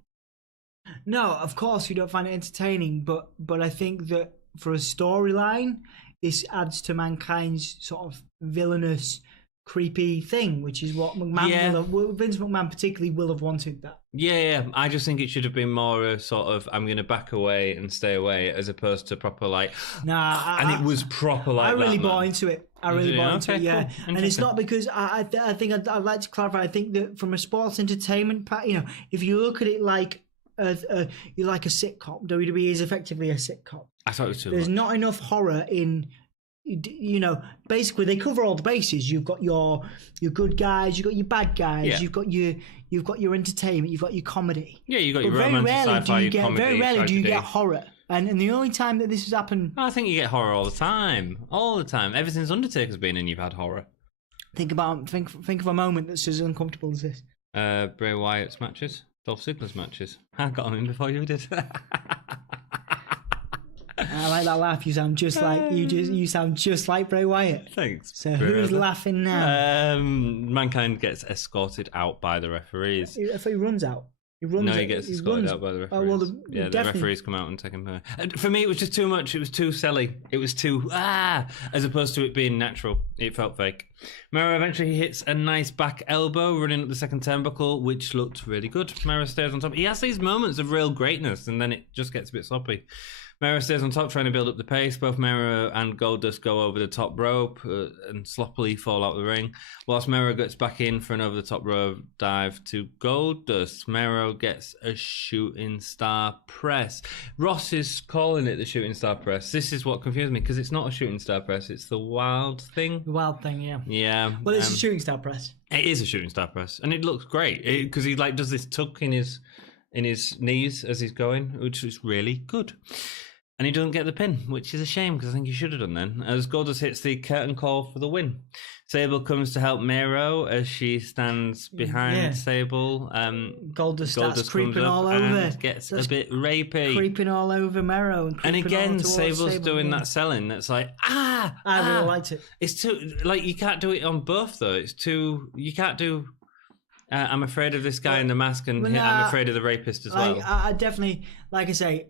No, of course you don't find it entertaining, but I think that for a storyline, this adds to Mankind's sort of villainous creepy thing, which is what McMahon Vince McMahon particularly will have wanted that. Yeah. I just think it should have been more a sort of I'm going to back away and stay away, as opposed to proper like. It was proper like. I really that, bought into it. I really bought into it. Yeah, cool. And it's not because I think I'd like to clarify. I think that from a sports entertainment, if you look at it like you like a sitcom, WWE is effectively a sitcom. I thought it was too There's much. not enough horror in. Basically they cover all the bases. You've got your good guys, you've got your bad guys, you've got your entertainment, you've got your comedy. Yeah, you've got your romance, sci-fi, comedy. Very rarely do you get horror. And the only time that this has happened, I think you get horror all the time. Ever since Undertaker's been in, you've had horror. Think of a moment that's as uncomfortable as this. Bray Wyatt's matches, Dolph Ziggler's matches. I got him in before you did. I like that laugh. You sound just like you sound just like Bray Wyatt. Thanks. So who's laughing now? Mankind gets escorted out by the referees. I thought he runs out. He gets escorted out by the referees. The referees come out and take him. For me, it was just too much. It was too silly. It was too as opposed to it being natural. It felt fake. Mero eventually hits a nice back elbow running up the second turnbuckle, which looked really good. Mero stays on top. He has these moments of real greatness, and then it just gets a bit sloppy. Mero stays on top, trying to build up the pace. Both Mero and Goldust go over the top rope and sloppily fall out the ring. Whilst Mero gets back in for an over-the-top rope dive to Goldust, Mero gets a shooting star press. Ross is calling it the shooting star press. This is what confused me, because it's not a shooting star press. It's the wild thing. The wild thing, yeah. Yeah. Well, it's a shooting star press. It is a shooting star press, and it looks great because he does this tuck in his knees as he's going, which is really good. And he doesn't get the pin, which is a shame because I think he should have done then. As Goldust hits the curtain call for the win. Sable comes to help Mero as she stands behind Sable. Goldust starts creeping all over. Gets a bit rapey. Creeping all over Mero. And again, Sable's doing that selling that's like, I really liked it. It's too, you can't do it on both though. It's too, you can't do... I'm afraid of this guy in the mask, and I'm afraid of the rapist as well. I definitely, like I say,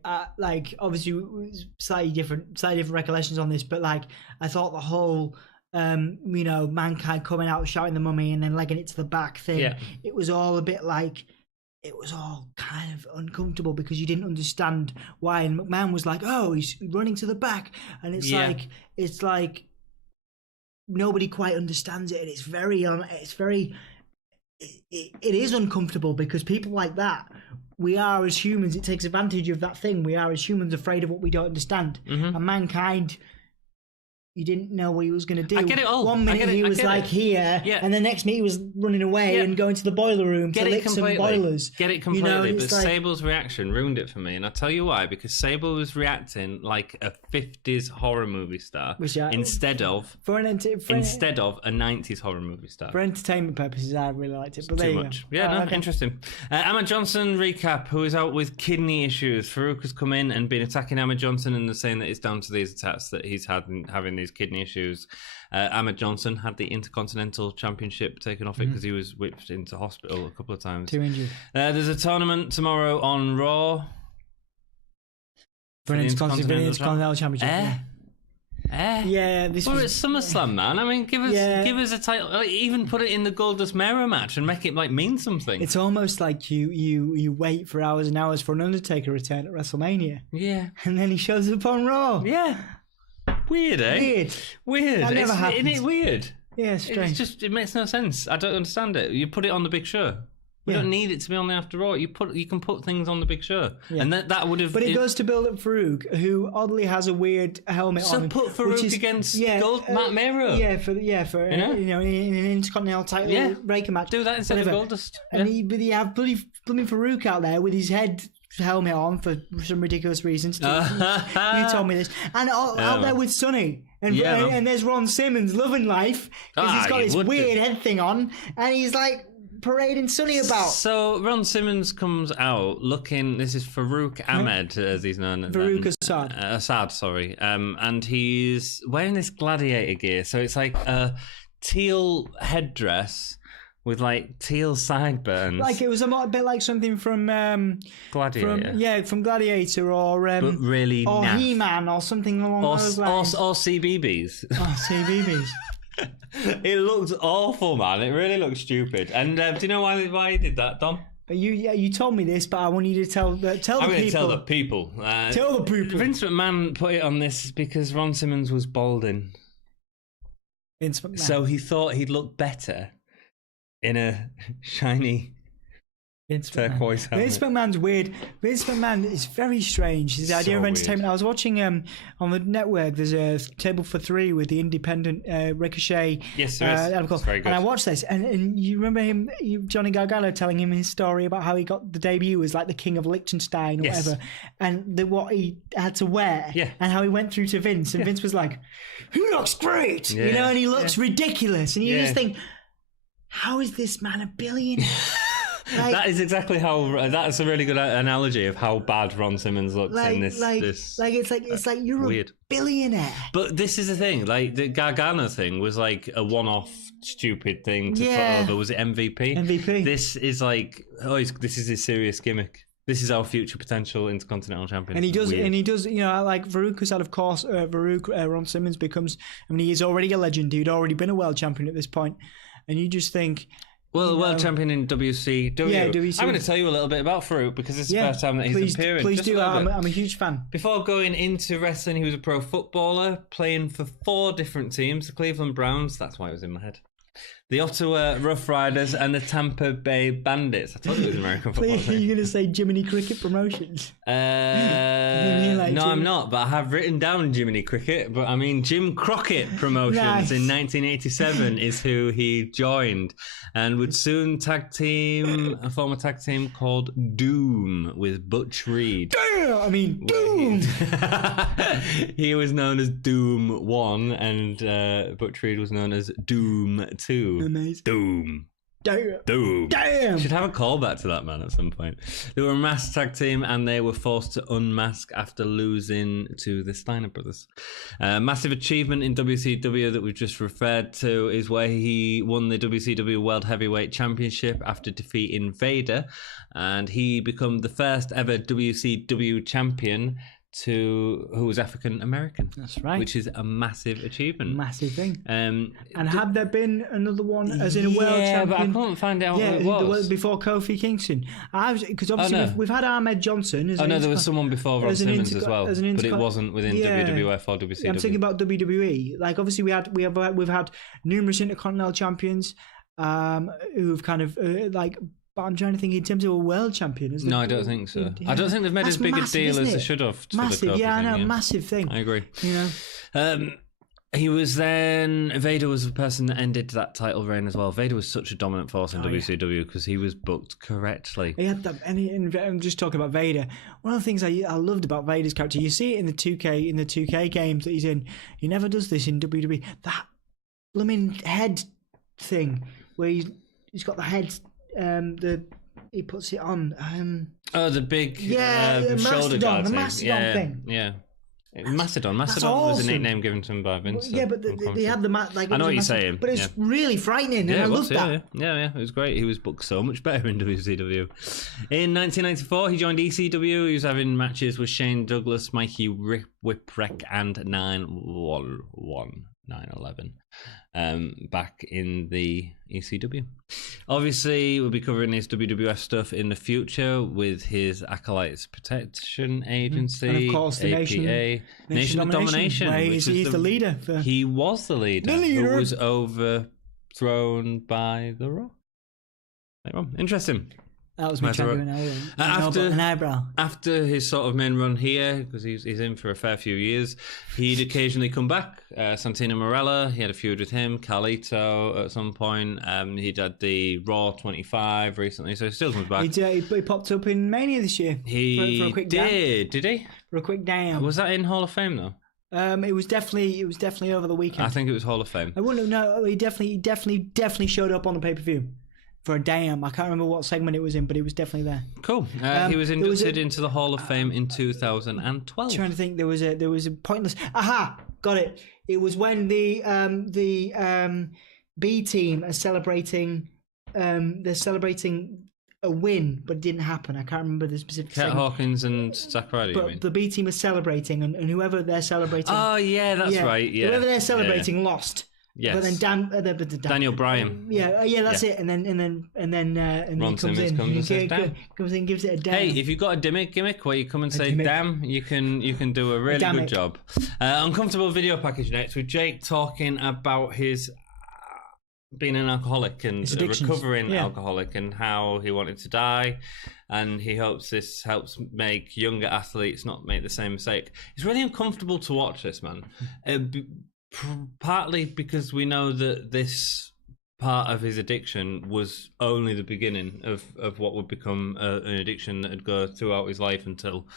obviously slightly different recollections on this, but I thought the whole, Mankind coming out shouting the mummy and then legging it to the back thing, it was all a bit it was all kind of uncomfortable because you didn't understand why. And McMahon was like, "Oh, he's running to the back," and it's like nobody quite understands it, and it's very. It is uncomfortable because people like that, we are as humans, it takes advantage of that thing. We are as humans afraid of what we don't understand. Mm-hmm. And Mankind, you didn't know what he was going to do. I get it all. One minute he was here, and the next minute he was running away and going to the boiler room to lick some boilers. Get it completely, but Sable's reaction ruined it for me, and I'll tell you why. Because Sable was reacting like a 50s horror movie star instead of a 90s horror movie star. For entertainment purposes, I really liked it. But too much. Yeah, interesting. Ahmed Johnson recap, who is out with kidney issues. Farouk has come in and been attacking Ahmed Johnson, and they're saying that it's down to these attacks that he's having these kidney issues. Ahmed Johnson had the Intercontinental Championship taken off it because he was whipped into hospital a couple of times. Too injured. There's a tournament tomorrow on Raw for the Intercontinental Championship. This was SummerSlam, man. I mean, give us a title. Even put it in the Goldust Mero match and make it mean something. It's almost like you wait for hours and hours for an Undertaker return at WrestleMania. Yeah, and then he shows up on Raw. Yeah. Weird, eh? Weird. That never happened. Isn't it weird? Yeah, strange. It makes no sense. I don't understand it. You put it on the big show. We don't need it to be on the After Raw. You can put things on the big show, and that would have. But it goes to build up Farouk, who oddly has a weird helmet on. So put Farouk against Matt Mero. For in an Intercontinental title breaker match. Do that instead of Goldust. And you have bloody Farouk out there with his helmet on for some ridiculous reasons. You told me this, and out there with Sonny, and there's Ron Simmons loving life because he's got this weird head thing on, and he's parading Sonny about. So Ron Simmons comes out looking. This is Farouk Ahmed, as he's known. Farouk Assad. Assad, sorry. And he's wearing this gladiator gear. So it's like a teal headdress with teal sideburns. It was a bit like something from Gladiator. From Gladiator or but really or naff. He-Man or something along those lines. Or CBBS. Oh, CBBS. It looked awful, man. It really looked stupid. And do you know why he did that, Dom? You told me this, but I want you to tell the people. I'm going to tell the people. Tell the people. Vince McMahon put it on this because Ron Simmons was balding. Vince McMahon. So he thought he'd look better in a shiny turquoise helmet. Vince McMahon's weird. Vince McMahon is very strange. His idea of entertainment. Weird. I was watching on the network. There's a Table for Three with the independent Ricochet. Yes, there is. It's very good. And I watched this, and you remember him, Johnny Gargano, telling him his story about how he got the debut as like the King of Liechtenstein or whatever, and what he had to wear, and how he went through to Vince, and Vince was like, "He looks great," and he looks ridiculous, and you just think, how is this man a billionaire? Like, that is exactly how. That's a really good analogy of how bad Ron Simmons looks in this. It's like you're weird. A billionaire. But this is the thing. Like the Gargano thing was like a one-off stupid thing to put over. Was it MVP? MVP. This is like this is his serious gimmick. This is our future potential Intercontinental Champion. And he does, like Farouk has had, of course, Ron Simmons becomes. I mean, he is already a legend. He'd already been a world champion at this point, and you just think. Well, world champion in WCW. Yeah, WCW. I'm going to tell you a little bit about Farouk because it's the first time that he's appearing. Please do. I'm a huge fan. Before going into wrestling, he was a pro footballer, playing for 4 different teams. The Cleveland Browns, that's why it was in my head. The Ottawa Rough Riders and the Tampa Bay Bandits. I told you it was an American football team. Are you going to say Jiminy Cricket Promotions? No, I'm not, but I have written down Jiminy Cricket. But I mean, Jim Crockett Promotions in 1987 is who he joined and would soon a former tag team called Doom with Butch Reed. Damn! I mean, Doom! He was known as Doom 1 and Butch Reed was known as Doom 2. Amazing. Doom. Damn. Should have a callback to that, man, at some point. They were a masked tag team and they were forced to unmask after losing to the Steiner brothers. Massive achievement in WCW that we've just referred to is where he won the WCW World Heavyweight Championship after defeating Vader, and he became the first ever WCW champion who was African American. That's right. Which is a massive achievement. Massive thing. And had there been another one as in a world champion? Yeah, but I couldn't find out what it was. Before Kofi Kingston. Because obviously we've had Ahmed Johnson. There was someone before Ron Simmons as well, but it wasn't within WWF or WCW. I'm thinking about WWE. Like obviously we've had numerous Intercontinental champions who've kind of But I'm trying to think in terms of a world champion. No, I don't think so. I don't think they've made as big a deal as they should have. Massive, massive thing. I agree. You know, he was then Vader was the person that ended that title reign as well. Vader was such a dominant force in WCW because he was booked correctly. He had that, and I'm just talking about Vader. One of the things I loved about Vader's character, you see it in the 2K games that he's in. He never does this in WWE. That blooming head thing where he's got the head. He puts it on. The big shoulder guard thing. The Mastodon thing. Yeah. Mastodon. Mastodon was a nickname given to him by Vince. Yeah, but they had the I know what you're saying. But it's really frightening, and I love that. Yeah, it was great. He was booked so much better in WCW. In 1994, he joined ECW. He was having matches with Shane Douglas, Mikey Whipwreck, and 911. Back in the ECW. Obviously, we'll be covering his WWF stuff in the future with his Acolytes Protection Agency, and of course the APA, Nation of Domination. He's the leader. He was the leader. Who was overthrown by The Rock. Interesting. That was me trying an eyebrow. After his sort of main run here, because he's in for a fair few years, he'd occasionally come back. Santino Marella, he had a feud with him. Carlito at some point. He'd had the Raw 25 recently, so he still comes back. He popped up in Mania this year. He for a quick did he? For a quick damn. Was that in Hall of Fame though? It was definitely over the weekend. I think it was Hall of Fame. I wouldn't know. He definitely showed up on the pay-per-view. For a damn. I can't remember what segment it was in, but it was definitely there. Cool. He was inducted into the Hall of Fame in 2012. Trying to think, there was a pointless. Aha, got it. It was when the B team are celebrating. They're celebrating a win, but it didn't happen. I can't remember the specific. Cat Hawkins and Zack Ryder. But the B team are celebrating, and whoever they're celebrating. Oh yeah, that's right. Yeah, whoever they're celebrating lost. Yes. But then Daniel Bryan. That's it. And then Ron Simmons comes and says, "Damn." Comes in, gives it a damn. Hey, if you've got a gimmick where you come and say "damn," you can do a really good job. Uncomfortable video package next with Jake talking about his being an alcoholic and a recovering alcoholic and how he wanted to die, and he hopes this helps make younger athletes not make the same mistake. It's really uncomfortable to watch this, man. Partly because we know that this part of his addiction was only the beginning of what would become an addiction that would go throughout his life until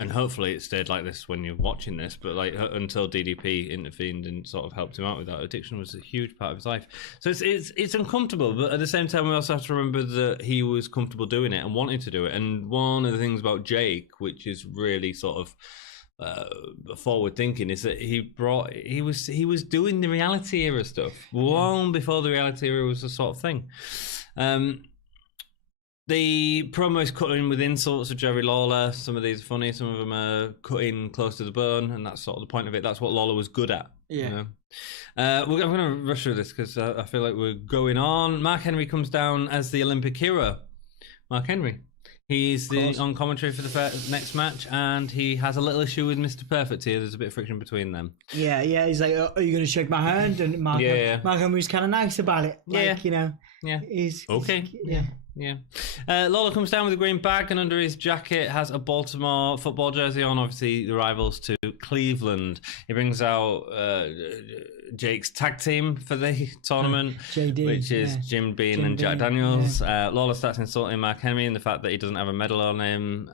and hopefully it stayed like this when you're watching this, but like until DDP intervened and sort of helped him out with that. Addiction was a huge part of his life. So it's uncomfortable, but at the same time we also have to remember that he was comfortable doing it and wanted to do it. And one of the things about Jake, which is really sort of forward thinking, is that he was doing the reality era stuff long before the reality era was the sort of thing. The promo is cut in with insults of Jerry Lawler. Some of these are funny, some of them are cut in close to the bone, and that's sort of the point of it. That's what Lawler was good at. Yeah. You know? I'm going to rush through this because I feel like we're going on. Mark Henry comes down as the Olympic hero. Mark Henry. He's on commentary for the next match, and he has a little issue with Mr. Perfect here. There's a bit of friction between them. Yeah. He's like, "Are you going to shake my hand?" And Mark Henry's kind of nice about it. Like, you know. Yeah. He's okay. Yeah. Lawler comes down with a green bag, and under his jacket has a Baltimore football jersey on, obviously the rivals to Cleveland. He brings out Jake's tag team for the tournament, JD, which is Jim Beam and Jack Daniels. Lawler starts insulting Mark Henry and the fact that he doesn't have a medal on him.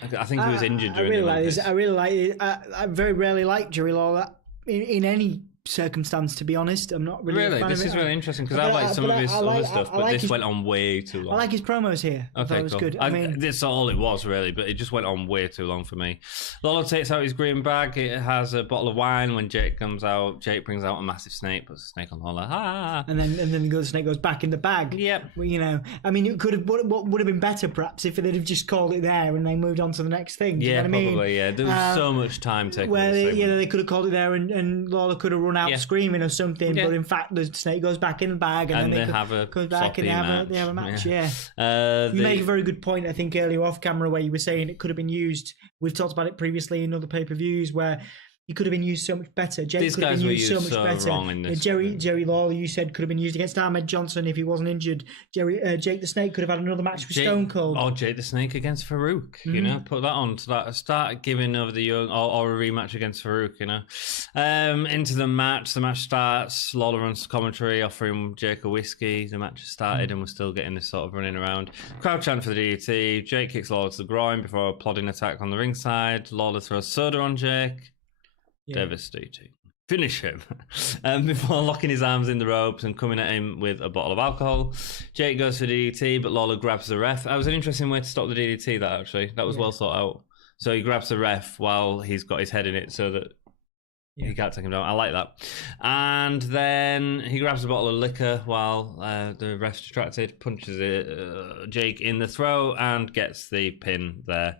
I think he was injured during the Olympics. I really like it. I very rarely like Jerry Lawler in any circumstance, to be honest. I'm not really a fan this of is it. really interesting because I like some of his other stuff, but this went on way too long. I like his promos here. Okay, it was good. I mean, that's all it was really, but it just went on way too long for me. Lawler takes out his green bag. It has a bottle of wine. When Jake comes out, Jake brings out a massive snake, puts a snake on Lawler. And then the snake goes back in the bag. Yep. Well, you know, I mean, it could have. What would have been better, perhaps, if they'd have just called it there and they moved on to the next thing. Do you know what I mean? Probably. Yeah, there was so much time taken. Well, they could have called it there, and Lawler could have run out screaming or something. But in fact, the snake goes back in the bag, and then they goes back and they have a match. Yeah. You make a very good point. I think earlier off camera where you were saying it could have been used. We've talked about it previously in other pay-per-views where he could have been used so much better. Jake could have been used so much better. Wrong in this. Jerry Lawler, you said, could have been used against Ahmed Johnson if he wasn't injured. Jake the Snake could have had another match with Stone Cold. Or Jake the Snake against Farouk, you know? Put that on. Start giving over the young, or a rematch against Farouk, you know? Into the match. The match starts. Lawler runs commentary, offering Jake a whiskey. The match has started and we're still getting this sort of running around. Crowd chant for the DDT. Jake kicks Lawler to the groin before a plodding attack on the ringside. Lawler throws soda on Jake. Devastating. Finish him. Before locking his arms in the ropes and coming at him with a bottle of alcohol. Jake goes for DDT, but Lawler grabs the ref. That was an interesting way to stop the DDT, that actually. That was well thought out. So he grabs the ref while he's got his head in it so that he can't take him down. I like that. And then he grabs a bottle of liquor while the ref's distracted, punches Jake in the throat and gets the pin there.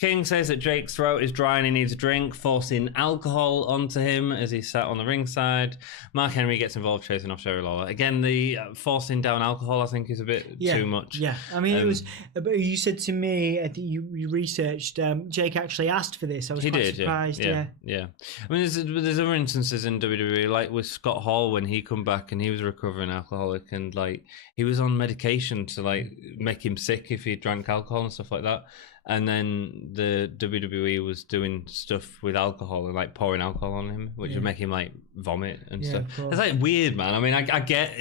King says that Jake's throat is dry and he needs a drink, forcing alcohol onto him as he sat on the ringside. Mark Henry gets involved chasing off Jerry Lawler. Again, the forcing down alcohol, I think, is a bit too much. Yeah, I mean, it was. You said to me, I think you researched, Jake actually asked for this. I was quite surprised. Yeah. I mean, there's other instances in WWE, like with Scott Hall when he come back and he was a recovering alcoholic and like he was on medication to like make him sick if he drank alcohol and stuff like that. And then the WWE was doing stuff with alcohol and like pouring alcohol on him, which would make him like vomit and stuff. It's like weird, man. I mean, I get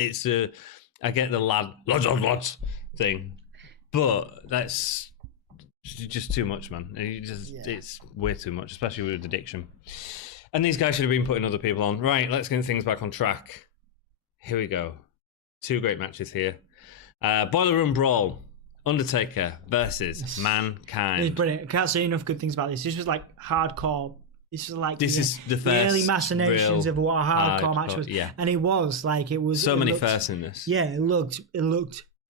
I get the lads thing, but that's just too much, man. It's way too much, especially with addiction. And these guys should have been putting other people on. Right, let's get things back on track. Here we go. 2 great matches here. Boiler Room Brawl. Undertaker versus Mankind. It's brilliant. I can't say enough good things about this. This was like hardcore. This is the first early machinations of what a hardcore match was. Yeah. And it was like it was so many firsts in this. Yeah, it looked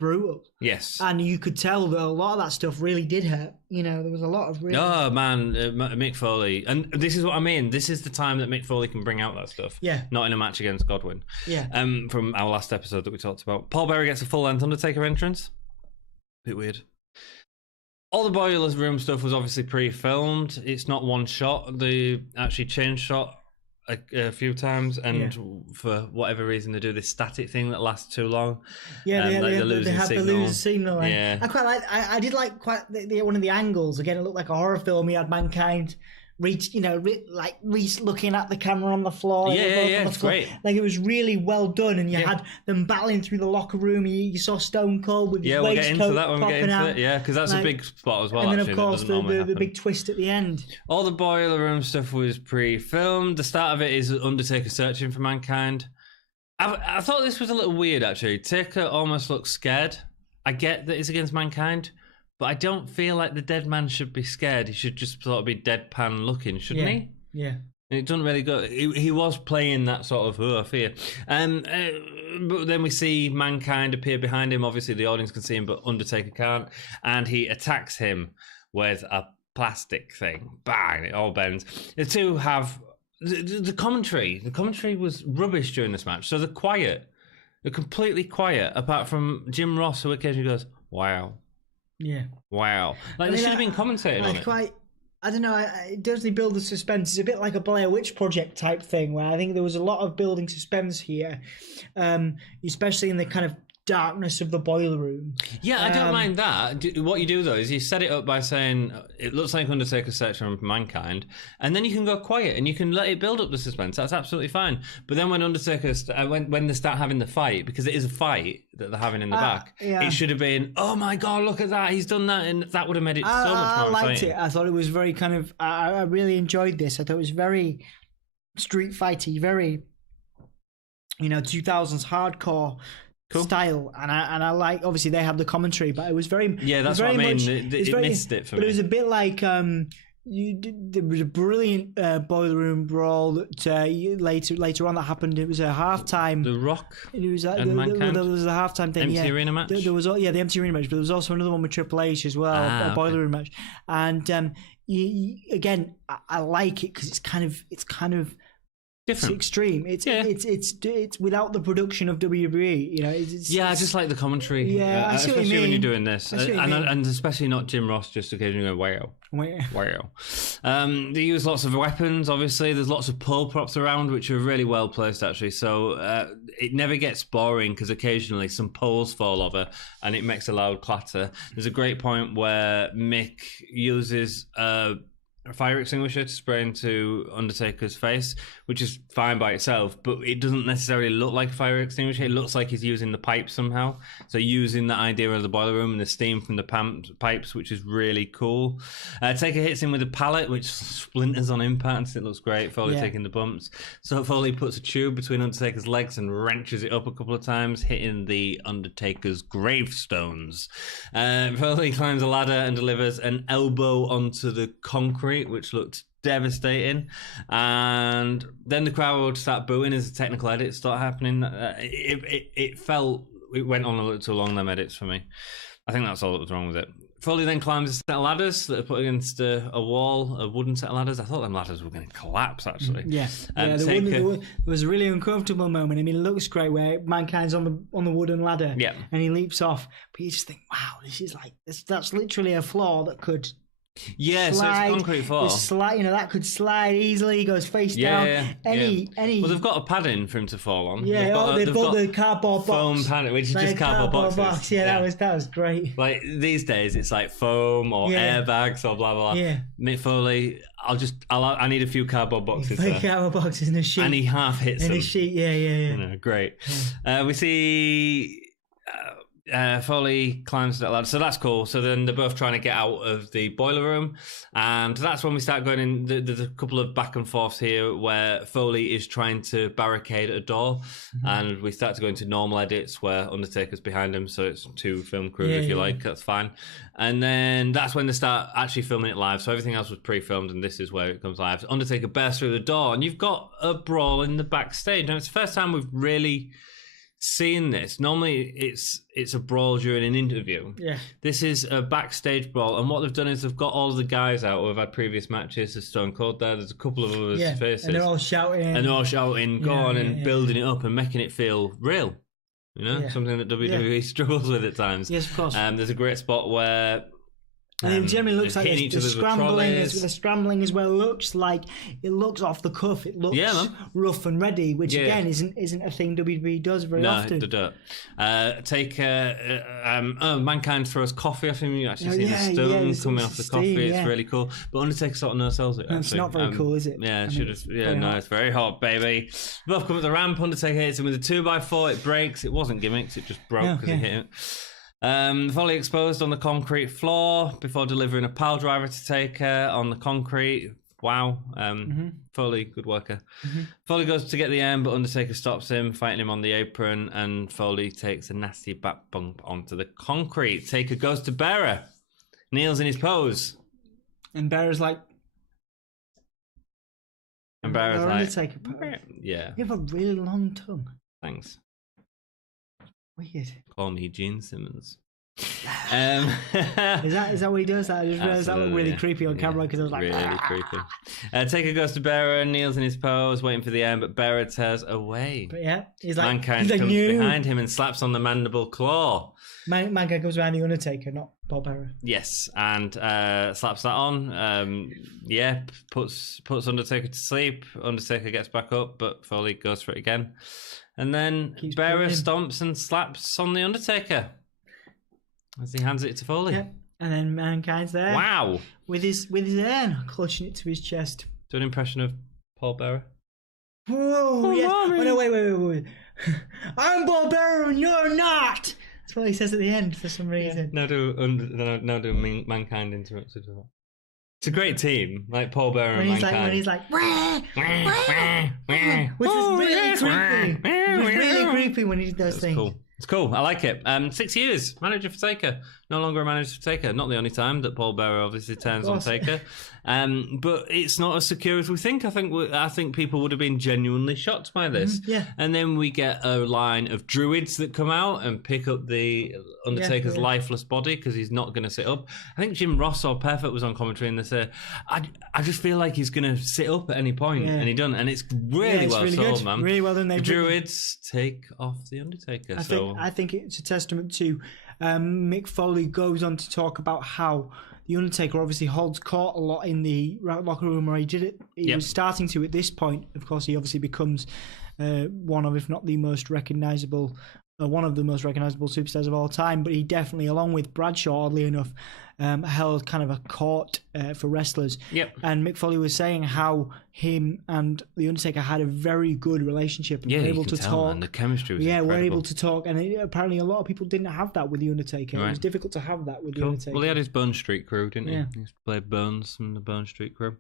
brutal. Yes. And you could tell that a lot of that stuff really did hurt. You know, there was a lot of really... Oh, man, Mick Foley. And this is what I mean. This is the time that Mick Foley can bring out that stuff. Yeah. Not in a match against Godwin. Yeah. From our last episode that we talked about. Paul Bearer gets a full-length Undertaker entrance. Bit weird. All the Boiler Room stuff was obviously pre-filmed. It's not one shot. They actually changed shot a few times, and for whatever reason they do this static thing that lasts too long. They have the losing signal. Yeah. I quite like. I did like quite one of the angles. Again, it looked like a horror film. He had Mankind Reese looking at the camera on the floor. It's great. Like, it was really well done, and you had them battling through the locker room. You saw Stone Cold with his waistcoat. We'll get into that when we get into it. Yeah, because that's a big spot as well. And then, actually, of course, the big twist at the end. All the Boiler Room stuff was pre-filmed. The start of it is Undertaker searching for Mankind. I thought this was a little weird, actually. Taker almost looks scared. I get that it's against Mankind, but I don't feel like the dead man should be scared. He should just sort of be deadpan looking, shouldn't he? Yeah. It doesn't really go... He was playing that sort of fear. But then we see Mankind appear behind him. Obviously, the audience can see him, but Undertaker can't. And he attacks him with a plastic thing. Bang! It all bends. The two have... The commentary. The commentary was rubbish during this match. So they're quiet. They're completely quiet, apart from Jim Ross, who occasionally goes, wow. Yeah. Wow. Like, they should have been commentating on it. I don't know, it doesn't build the suspense. It's a bit like a Blair Witch Project type thing, where I think there was a lot of building suspense here, especially in the kind of darkness of the boiler room. Yeah, I don't mind that. What you do, though, is you set it up by saying, it looks like Undertaker's searching for Mankind, and then you can go quiet and you can let it build up the suspense. That's absolutely fine. But then when Undertaker, when they start having the fight, because it is a fight that they're having in the back, it should have been, oh my God, look at that, he's done that, and that would have made it so much more exciting. I liked it. I thought it was very kind of, I really enjoyed this. I thought it was very street fighty, very, 2000s hardcore style, and I like, obviously they have the commentary, but it was very that's what I mean. It missed it for me. But it was a bit like there was a brilliant Boiler Room Brawl that later on that happened. It was a halftime. The Rock. It was and Mankind. There was a halftime thing. Empty arena match. There was the empty arena match, but there was also another one with Triple H as well, a Boiler Room match. And again, I like it because it's kind of different. It's extreme. It's without the production of WWE. I just like the commentary. Yeah, I see what you especially mean. when you're doing this, and especially not Jim Ross just occasionally going wow. They use lots of weapons. Obviously, there's lots of pole props around, which are really well placed actually. So it never gets boring because occasionally some poles fall over and it makes a loud clatter. There's a great point where Mick uses a fire extinguisher to spray into Undertaker's face, which is fine by itself, but it doesn't necessarily look like a fire extinguisher. It looks like he's using the pipes somehow. So using the idea of the boiler room and the steam from the pipes, which is really cool. Taker hits him with a pallet, which splinters on impact. It looks great. Foley taking the bumps. So Foley puts a tube between Undertaker's legs and wrenches it up a couple of times, hitting the Undertaker's gravestones. Foley climbs a ladder and delivers an elbow onto the concrete, which looked devastating, and then the crowd would start booing as the technical edits start happening. It went on a little too long, them edits, for me. I think that's all that was wrong with it. Foley then climbs a set of ladders that are put against a wall, a wooden set of ladders. I thought them ladders were going to collapse, actually. There was a really uncomfortable moment. I mean, it looks great where Mankind's on the wooden ladder, and he leaps off, but you just think, wow, this is like that's literally a floor that could. Yeah, so it's a concrete floor. That could slide easily. He goes face down. Any. Well, they've got a padding for him to fall on. Yeah, they've got the cardboard foam box. padding, which is just cardboard boxes. Yeah, that was great. Like these days, it's like foam or airbags or blah blah blah. Yeah. Mick Foley, I need a few cardboard boxes. Cardboard boxes and a sheet. And he half hits them. And a sheet, yeah. Great. We see. Foley climbs that ladder, so that's cool. So then they're both trying to get out of the boiler room, and that's when we start going in. There's a couple of back and forths here where Foley is trying to barricade a door, and we start to go into normal edits where Undertaker's behind him, so it's two film crews if you like. That's fine. And then that's when they start actually filming it live. So everything else was pre-filmed, and this is where it comes live. Undertaker bursts through the door, and you've got a brawl in the backstage. Now it's the first time we've really seeing this, normally it's a brawl during an interview. Yeah. This is a backstage brawl, and what they've done is they've got all the guys out who have had previous matches. There's Stone Cold there. There's a couple of others faces. And they're all shouting. Go on, and building it up and making it feel real. You know, something that WWE struggles with at times. Yes, of course. There's a great spot where... And it generally looks like the scrambling as well looks like it looks off the cuff. It looks rough and ready, which again isn't a thing WWE does very often. No, they don't. Mankind throws coffee off him. You actually see the stone coming off the coffee. It's really cool. But Undertaker sort of no sells it. It's not very cool, is it? Yeah, should have. Yeah, no, it's very hot, baby. Both come at the ramp. Undertaker hits him with a 2x4. It breaks. It wasn't gimmicks. It just broke because he hit it. Foley exposed on the concrete floor before delivering a pile driver to Taker on the concrete. Wow. Foley, good worker. Foley goes to get the end, but Undertaker stops him, fighting him on the apron, and Foley takes a nasty back bump onto the concrete. Taker goes to Bearer, kneels in his pose. And Bearer's like... And Bearer's like... Undertaker pose. Yeah. You have a really long tongue. Thanks. Weird. Call me Gene Simmons. Is that what he does? I just realized that looked really creepy on camera because I was like, really creepy. Taker goes to Bearer, kneels in his pose, waiting for the end, but Bearer tears away. But he's like, Mankind comes behind him and slaps on the mandible claw. Mankind goes behind the Undertaker, not Paul Bearer. Yes, and slaps that on. Puts Undertaker to sleep. Undertaker gets back up, but Foley goes for it again. And then Bearer stomps and slaps on the Undertaker as he hands it to Foley. Yeah. And then Mankind's there. Wow. With his hand, clutching it to his chest. Do an impression of Paul Bearer. Whoa, yes. Oh, no, wait. I'm Paul Bearer and you're not. That's what he says at the end for some reason. Yeah. No, do Mankind interrupted. It's a great team, like Paul Bearer and Mankind. When he's like, which is really creepy. It was really creepy when he did those things. Cool. It's cool. I like it. 6 years, manager for Taker. No longer a manager for Taker. Not the only time that Paul Bearer obviously turns on Taker. But it's not as secure as we think. I think people would have been genuinely shocked by this. Yeah. And then we get a line of druids that come out and pick up the Undertaker's lifeless body because he's not going to sit up. I think Jim Ross or Perfect was on commentary and they said, I just feel like he's going to sit up at any point, and he doesn't. And it's really well sold, man. Really well done. The druids take off the Undertaker. I think it's a testament to Mick Foley goes on to talk about how the Undertaker obviously holds court a lot in the locker room where he did it. He was starting to at this point. Of course, he obviously becomes one of, if not the most recognisable, one of the most recognisable superstars of all time. But he definitely, along with Bradshaw, oddly enough, held kind of a court for wrestlers. Yep. And Mick Foley was saying how him and the Undertaker had a very good relationship and were able to talk. And the chemistry was incredible. We're able to talk, and apparently a lot of people didn't have that with the Undertaker. Right. It was difficult to have that with the Undertaker. Well, he had his Bone Street crew, didn't he? He used to play Bones from the Bone Street crew.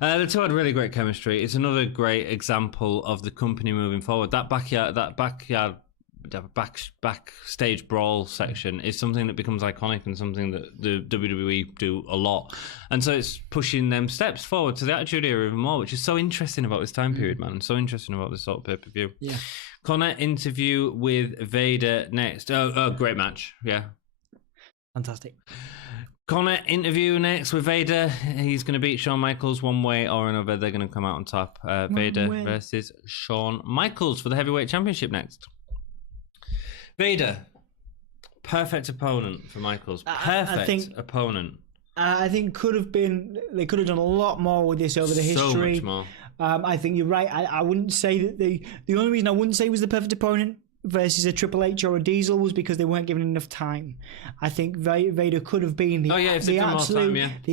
The two had really great chemistry. It's another great example of the company moving forward. That backstage brawl section is something that becomes iconic and something that the WWE do a lot, and so it's pushing them steps forward to the Attitude Era even more, which is so interesting about this time period, man. So interesting about this sort of pay-per-view. Yeah. Connor interview with Vader next. Oh, great match. Yeah, fantastic. Connor interview next with Vader. He's going to beat Shawn Michaels one way or another. They're going to come out on top. Vader versus Shawn Michaels for the heavyweight championship next. Vader, perfect opponent for Michaels. Opponent. I think they could have done a lot more with this over the history. So much more. I think you're right. I wouldn't say that the only reason I wouldn't say he was the perfect opponent versus a Triple H or a Diesel was because they weren't given enough time. I think Vader could have been the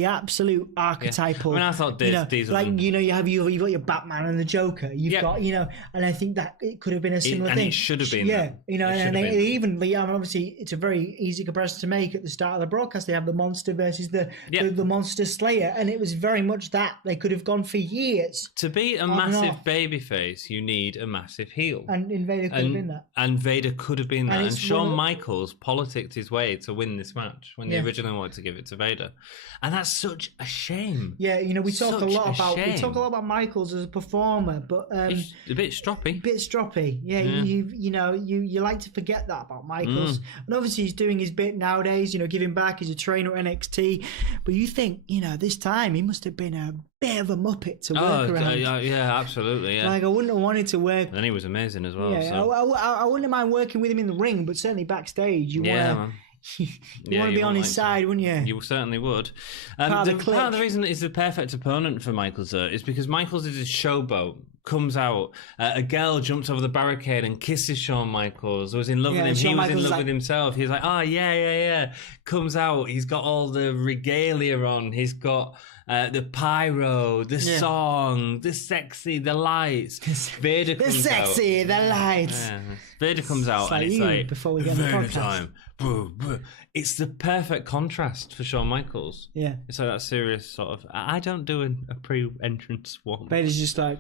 absolute archetypal. Yeah. I mean, I thought Diesel, like you've got your Batman and the Joker. You've got and I think that it could have been a similar thing. And it should have been. Obviously it's a very easy comparison to make. At the start of the broadcast, they have the monster versus the monster slayer, and it was very much that. They could have gone for years. To be a massive babyface, you need a massive heel, and Vader could have been that. And Vader could have been there. And Shawn Michaels politicked his way to win this match when they originally wanted to give it to Vader. And that's such a shame. Yeah, we talk a lot about Michaels as a performer, but he's a bit stroppy. Yeah, you like to forget that about Michaels. And obviously he's doing his bit nowadays, giving back. He's a trainer at NXT. But you think, this time he must have been a bit of a muppet to work around. Yeah, absolutely. Yeah. Like, I wouldn't have wanted to work. And he was amazing as well. Yeah, so. I wouldn't mind working with him in the ring, but certainly backstage, you want to be on his side, wouldn't you? You certainly would. Part of the reason he's the perfect opponent for Michaels is because Michaels is a showboat. Comes out, a girl jumps over the barricade and kisses Shawn Michaels. Was in love with him. He was in love with himself. He's like, yeah. Comes out. He's got all the regalia on. He's got the pyro, the song, the sexy, the lights. Vader comes out. The lights. Yeah. Vader comes out and it's like, before we get the podcast. Time. It's the perfect contrast for Shawn Michaels. Yeah. It's like that serious sort of, I don't do a pre-entrance one. Vader's just like,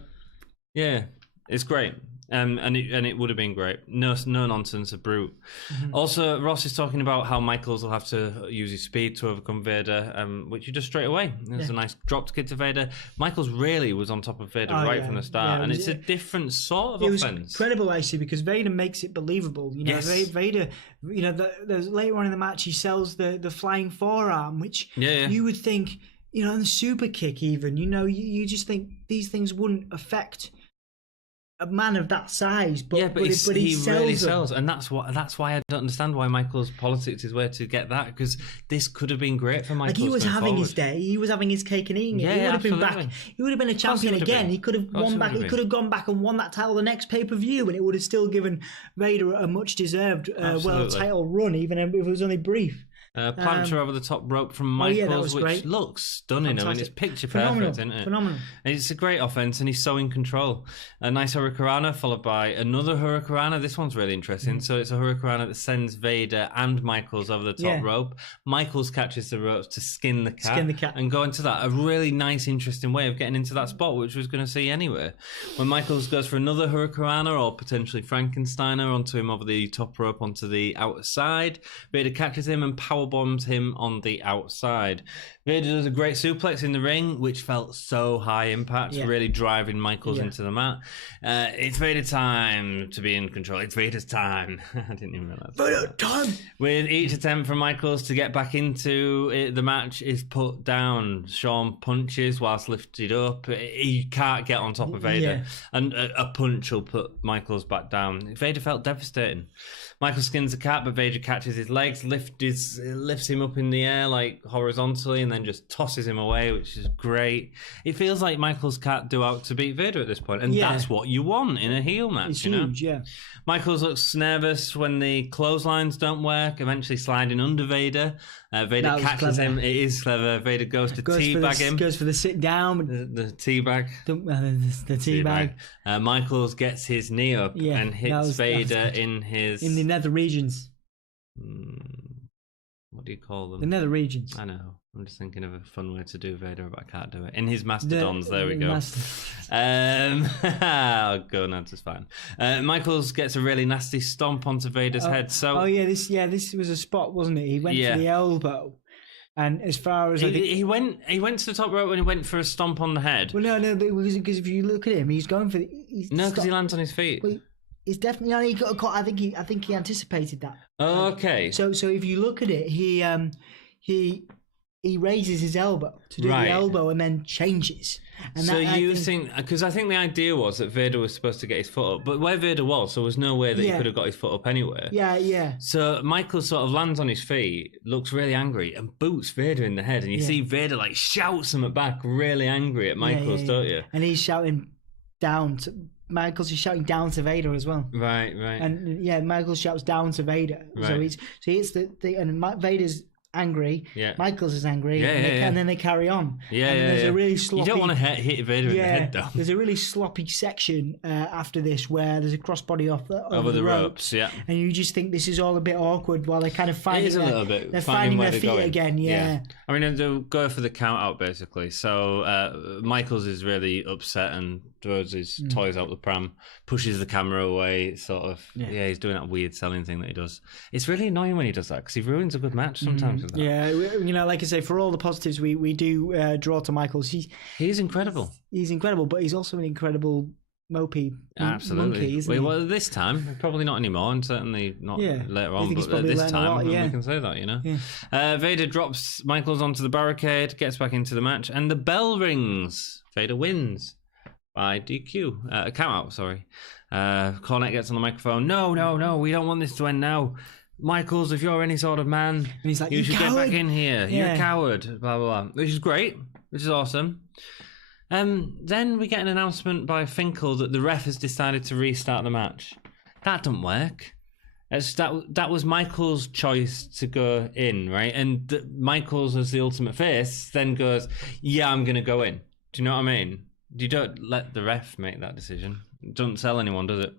yeah, it's great. And it would have been great. No nonsense, a brute. Mm-hmm. Also, Ross is talking about how Michaels will have to use his speed to overcome Vader, which he does straight away. There's a nice drop kick to Vader. Michaels really was on top of Vader from the start, and it's a different sort of offense. It was incredible, actually, because Vader makes it believable. Vader, there's later on in the match, he sells the flying forearm, which you would think, and the super kick even, you just think these things wouldn't affect a man of that size, but he really sells, and that's why I don't understand why Michaels politics his way to get that, because this could have been great for Michaels. Like, he was having his day, he was having his cake and eating it. He would have been back. He would have been a champion again. He could have won back. He could have gone back and won that title the next pay-per-view, and it would have still given Vader a much deserved world title run, even if it was only brief. Plancher over the top rope from Michaels, which looks stunning. Fantastic. I mean, it's picture perfect, isn't it? Phenomenal. And it's a great offense, and he's so in control. A nice Hurricanrana followed by another Hurricanrana. This one's really interesting. So it's a Hurricanrana that sends Vader and Michaels over the top rope. Michaels catches the ropes to skin the cat and go into that. A really nice, interesting way of getting into that spot, which we was going to see anyway. When Michaels goes for another Hurricanrana or potentially Frankensteiner onto him over the top rope onto the outside, Vader catches him and power bombs him on the outside. Vader does a great suplex in the ring, which felt so high impact, really driving Michaels into the mat. It's Vader time to be in control. It's Vader's time. I didn't even realize. Vader time. With each attempt from Michaels to get back into it, the match is put down. Shawn punches whilst lifted up. He can't get on top of Vader, and a punch will put Michaels back down. Vader felt devastating. Michaels skins the cat, but Vader catches his legs, lifts him up in the air like horizontally, and then just tosses him away, which is great. It feels like Michaels can't do out to beat Vader at this point, and that's what you want in a heel match. It's huge, Michaels looks nervous when the clotheslines don't work, eventually sliding under Vader. Vader catches him. It is clever. Vader goes to teabag him. Goes for the sit down. The teabag. The teabag. Michaels gets his knee up and hits Vader in the nether regions. What do you call them? The nether regions. I know. I'm just thinking of a fun way to do Vader, but I can't do it. In his mastodons, there we go. I'll go now, it's fine. Michaels gets a really nasty stomp onto Vader's head. So this was a spot, wasn't it? He went for the elbow. And as far as he went to the top rope when he went for a stomp on the head. Well, no, because if you look at him, he's going for because he lands on his feet. Well, it's definitely he got caught. I think he anticipated that. Okay. So if you look at it, he raises his elbow to do the elbow and then changes. And so think, because I think the idea was that Vader was supposed to get his foot up, but where Vader was, there was no way that he could have got his foot up anywhere. Yeah. So Michael sort of lands on his feet, looks really angry, and boots Vader in the head, and you see Vader like shouts him back, really angry at Michaels, don't you? And he's shouting down to Michaels is shouting down to Vader as well. Right. And Michaels shouts down to Vader. Right. So he hits and Vader's angry. Yeah. Michaels is angry. And then they carry on. There's a really sloppy. You don't want to hit Vader in the head, though. There's a really sloppy section after this where there's a crossbody over the ropes. Yeah. And you just think this is all a bit awkward while they're kind of finding. It is a little bit. They're finding their feet again. Yeah. I mean, they'll go for the count out basically. So Michaels is really upset and throws his toys out the pram, pushes the camera away, sort of. Yeah, he's doing that weird selling thing that he does. It's really annoying when he does that because he ruins a good match sometimes with that. Yeah, you know, like I say, for all the positives, we do draw to Michaels. He's incredible. He's incredible, but he's also an incredible mopey monkey, isn't he? Well, this time, probably not anymore, and certainly not later on, but at this time, we can say that, you know. Yeah. Vader drops Michaels onto the barricade, gets back into the match, and the bell rings. Vader wins by DQ. Count out, sorry. Cornette gets on the microphone. No, we don't want this to end now. Michaels, if you're any sort of man, and he's like, you should get back in here. You're a coward, blah, blah, blah. Which is great, which is awesome. Then we get an announcement by Finkel that the ref has decided to restart the match. That doesn't work. That was Michaels' choice to go in, right? And Michaels, as the ultimate face, then goes, yeah, I'm going to go in. Do you know what I mean? You don't let the ref make that decision. It doesn't sell anyone, does it?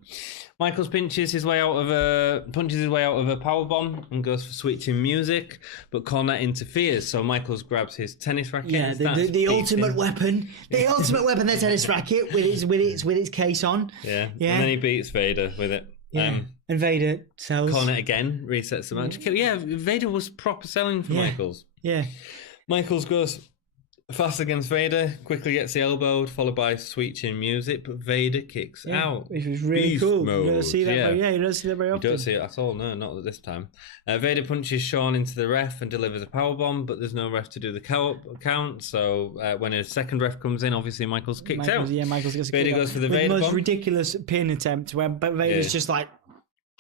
Michaels punches his way out of a powerbomb and goes for switching music, but Cornette interferes, so Michaels grabs his tennis racket. Yeah, the ultimate weapon, the tennis racket with its case on. Yeah. And then he beats Vader with it. Yeah, and Vader sells. Cornette again resets the match. Yeah, Vader was proper selling for Michaels. Yeah, Michaels goes fast against Vader, quickly gets elbowed, followed by switching music, but Vader kicks out. Which was really Beast cool. Mode. You don't see that. You don't see that very often. You don't see it at all. No, not at this time. Vader punches Shawn into the ref and delivers a powerbomb, but there's no ref to do the count. So when a second ref comes in, obviously Michaels kicks out. Yeah, Michaels gets Vader goes for the Vader bomb. The most ridiculous pin attempt where Vader's just like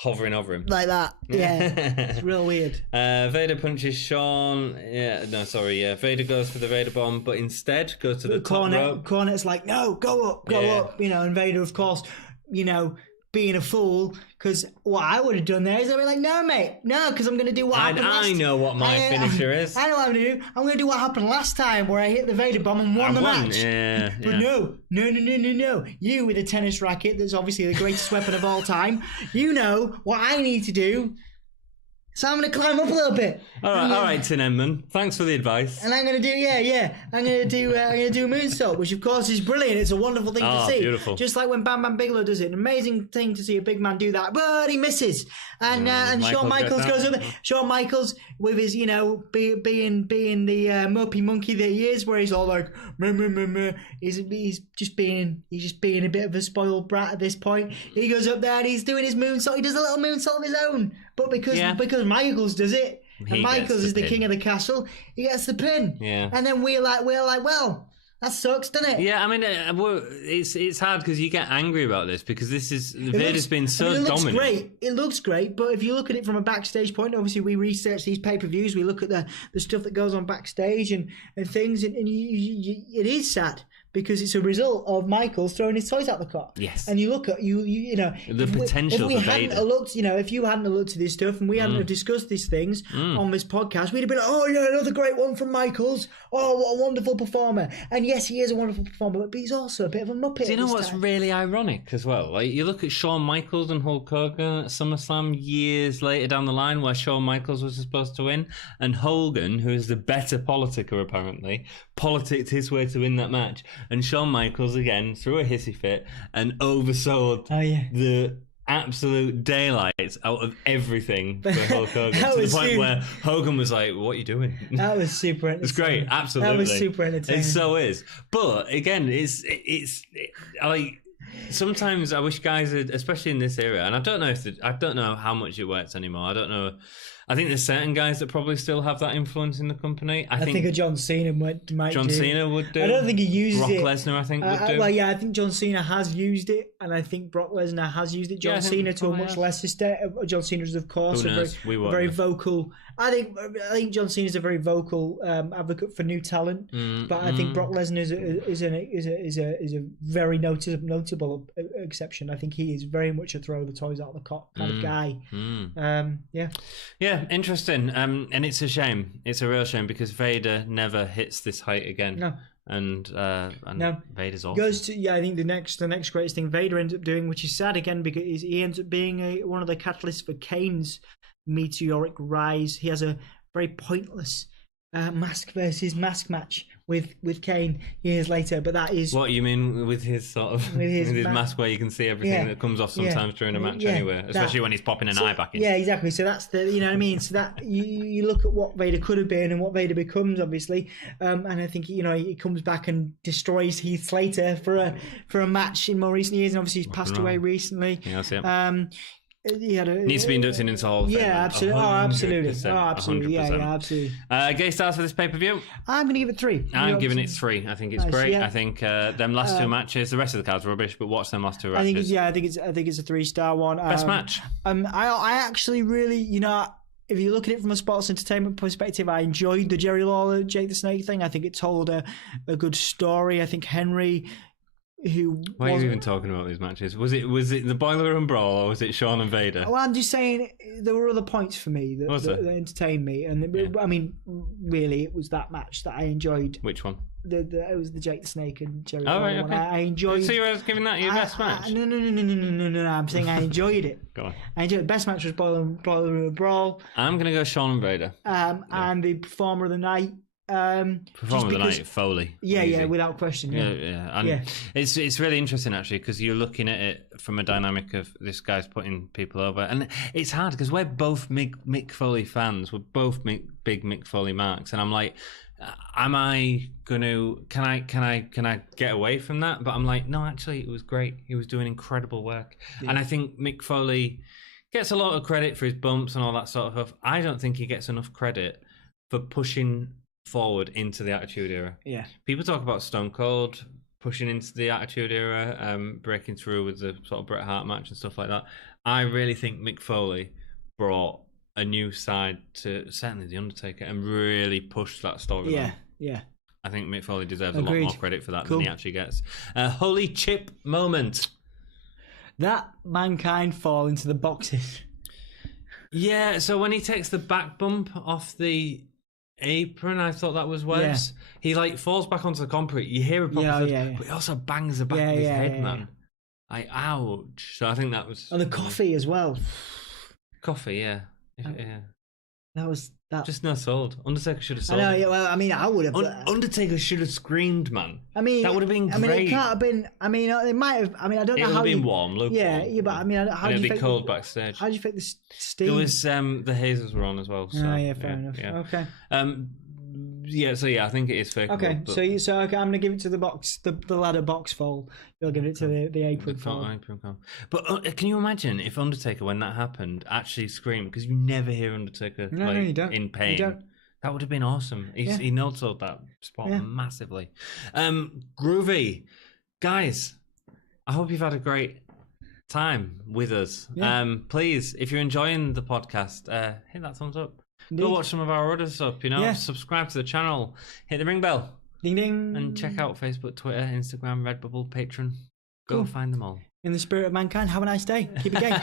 hovering over him like that. Yeah. It's real weird. Vader punches Shawn. Vader goes for the Vader bomb, but instead goes to the top rope. Cornette's like, no, go up, you know, and Vader, of course, you know, being a fool, because what I would have done there is I'd be like, no, mate, no, because I'm going to do what happened last time. I know what my finisher is. I know what I'm going to do. I'm going to do what happened last time where I hit the Vader bomb and won the match. But no. You with a tennis racket that's obviously the greatest weapon of all time, you know what I need to do. So I'm going to climb up a little bit. All right, Tin Enman. Thanks for the advice. And I'm going to do, I'm going to do a moonsault, which of course is brilliant. It's a wonderful thing to see. Beautiful. Just like when Bam Bam Bigelow does it, an amazing thing to see a big man do that, but he misses. And Shawn Michaels goes up there. Shawn Michaels with his, you know, being the mopey monkey that he is, where he's all like, meh, meh, meh, meh. He's just being a bit of a spoiled brat at this point. He goes up there and he's doing his moonsault. He does a little moonsault of his own. But because Michaels does it, and Michaels is the king of the castle, he gets the pin. Yeah. And then we're like, well, that sucks, doesn't it? Yeah, I mean, it's hard because you get angry about this because Vader's been so dominant. It looks great, but if you look at it from a backstage point, obviously we research these pay-per-views, we look at the stuff that goes on backstage and things, and it is sad. Because it's a result of Michaels throwing his toys out the car. Yes. And you look at you know the potential for Vader. If you hadn't looked at this stuff and we hadn't discussed these things on this podcast, we'd have been like, oh yeah, another great one from Michaels. Oh, what a wonderful performer. And yes, he is a wonderful performer, but he's also a bit of a muppet. Do you know what's really ironic as well? Like you look at Shawn Michaels and Hulk Hogan at SummerSlam years later down the line, where Shawn Michaels was supposed to win, and Hogan, who is the better politicker apparently, politicked his way to win that match. And Shawn Michaels again threw a hissy fit and oversold the absolute daylights out of everything for Hulk Hogan to the point where Hogan was like, "What are you doing?" That was super entertaining. It's great, absolutely. That was super entertaining. It so is. But again, it's like sometimes I wish guys, especially in this era, and I don't know how much it works anymore. I don't know. I think there's certain guys that probably still have that influence in the company. I think a John Cena might John do. Cena would do. I don't think he uses Brock it. Brock Lesnar, I think, would do. Well, yeah, I think John Cena has used it, and I think Brock Lesnar has used it. John Cena to a much less extent. John Cena is, of course, a very vocal. I think John Cena is a very vocal advocate for new talent, but I think Brock Lesnar is a very notable exception. I think he is very much a throw the toys out of the cot kind of guy. Yeah, interesting. And it's a shame. It's a real shame because Vader never hits this height again. No. And Vader's awesome. Goes to I think the next greatest thing Vader ends up doing, which is sad again because he ends up being one of the catalysts for Kane's meteoric rise. He has a very pointless mask versus mask match with Kane years later. But that is what you mean with his sort of with his mask where you can see everything that comes off sometimes during a match anyway, especially when he's popping an eye back in. Yeah, exactly. So that's the what I mean. So that you look at what Vader could have been and what Vader becomes, obviously, and I think he comes back and destroys Heath Slater for a match in more recent years, and obviously he's passed away recently. Yeah, that's it. Needs to be inducted into Hall of Fame. Yeah, absolutely. Absolutely. Yeah, absolutely. Gay stars for this pay-per-view? I'm going to give it 3. I'm giving it 3. I think it's great. Yeah. I think them last 2 matches, the rest of the card's rubbish, but watch them last 2 matches. I think it's a 3-star one. Best match? I actually really, if you look at it from a sports entertainment perspective, I enjoyed the Jerry Lawler, Jake the Snake thing. I think it told a good story. I think Henry... Why are you even talking about these matches? Was it the Boiler Room Brawl or was it Shawn and Vader? Well, I'm just saying there were other points for me that entertained me, and I mean, really, it was that match that I enjoyed. Which one? It was the Jake the Snake and Jerry. Oh, right, okay. I enjoyed. So you were giving that your best match? No. I'm saying I enjoyed it. Go on. I enjoyed it. Best match was Boiler Room Brawl. I'm gonna go Shawn and Vader. And the performer of the night. Performer of the night, Foley. Yeah, without question. Yeah. It's really interesting actually because you're looking at it from a dynamic of this guy's putting people over, and it's hard because we're both Mick Foley fans. We're both big Mick Foley marks, and I'm like, am I gonna? Can I get away from that? But I'm like, no, actually, it was great. He was doing incredible work, and I think Mick Foley gets a lot of credit for his bumps and all that sort of stuff. I don't think he gets enough credit for pushing forward into the Attitude Era. Yeah. People talk about Stone Cold pushing into the Attitude Era, breaking through with the sort of Bret Hart match and stuff like that. I really think Mick Foley brought a new side to certainly The Undertaker and really pushed that storyline. Yeah. I think Mick Foley deserves a lot more credit for that than he actually gets. Holy Chip moment. That Mankind fall into the boxes. Yeah, so when he takes the back bump off the apron, I thought that was worse. He falls back onto the concrete. You hear a proper but he also bangs the back of his head, man. Ouch. So I think that was... And the coffee as well. Coffee, yeah. That was... That... Just no sold. Undertaker should have sold. I know, well, I mean, I would have... Undertaker should have screamed, man. I mean... That would have been great. I mean, it can't have been... I mean, it might have... I mean, I don't know how... It would have been warm, lukewarm. Yeah, but I mean, how do you... It'd be cold backstage. How do you fake the steam? There was... the hazers were on as well, so... Oh, yeah, fair enough. Yeah. Okay. I think it is fake. Okay, but... so I'm going to give it to the box, the ladder box fall. You'll give it to the apron fall. But can you imagine if Undertaker, when that happened, actually screamed? Because you never hear Undertaker you don't. in pain. You don't. That would have been awesome. He no-sold that spot massively. Groovy. Guys, I hope you've had a great time with us. Yeah. Please, if you're enjoying the podcast, hit that thumbs up. Indeed. Go watch some of our other stuff, subscribe to the channel, hit the ring bell. Ding ding. And check out Facebook, Twitter, Instagram, Redbubble, Patreon. Go find them all. In the spirit of Mankind, have a nice day. Keep it going.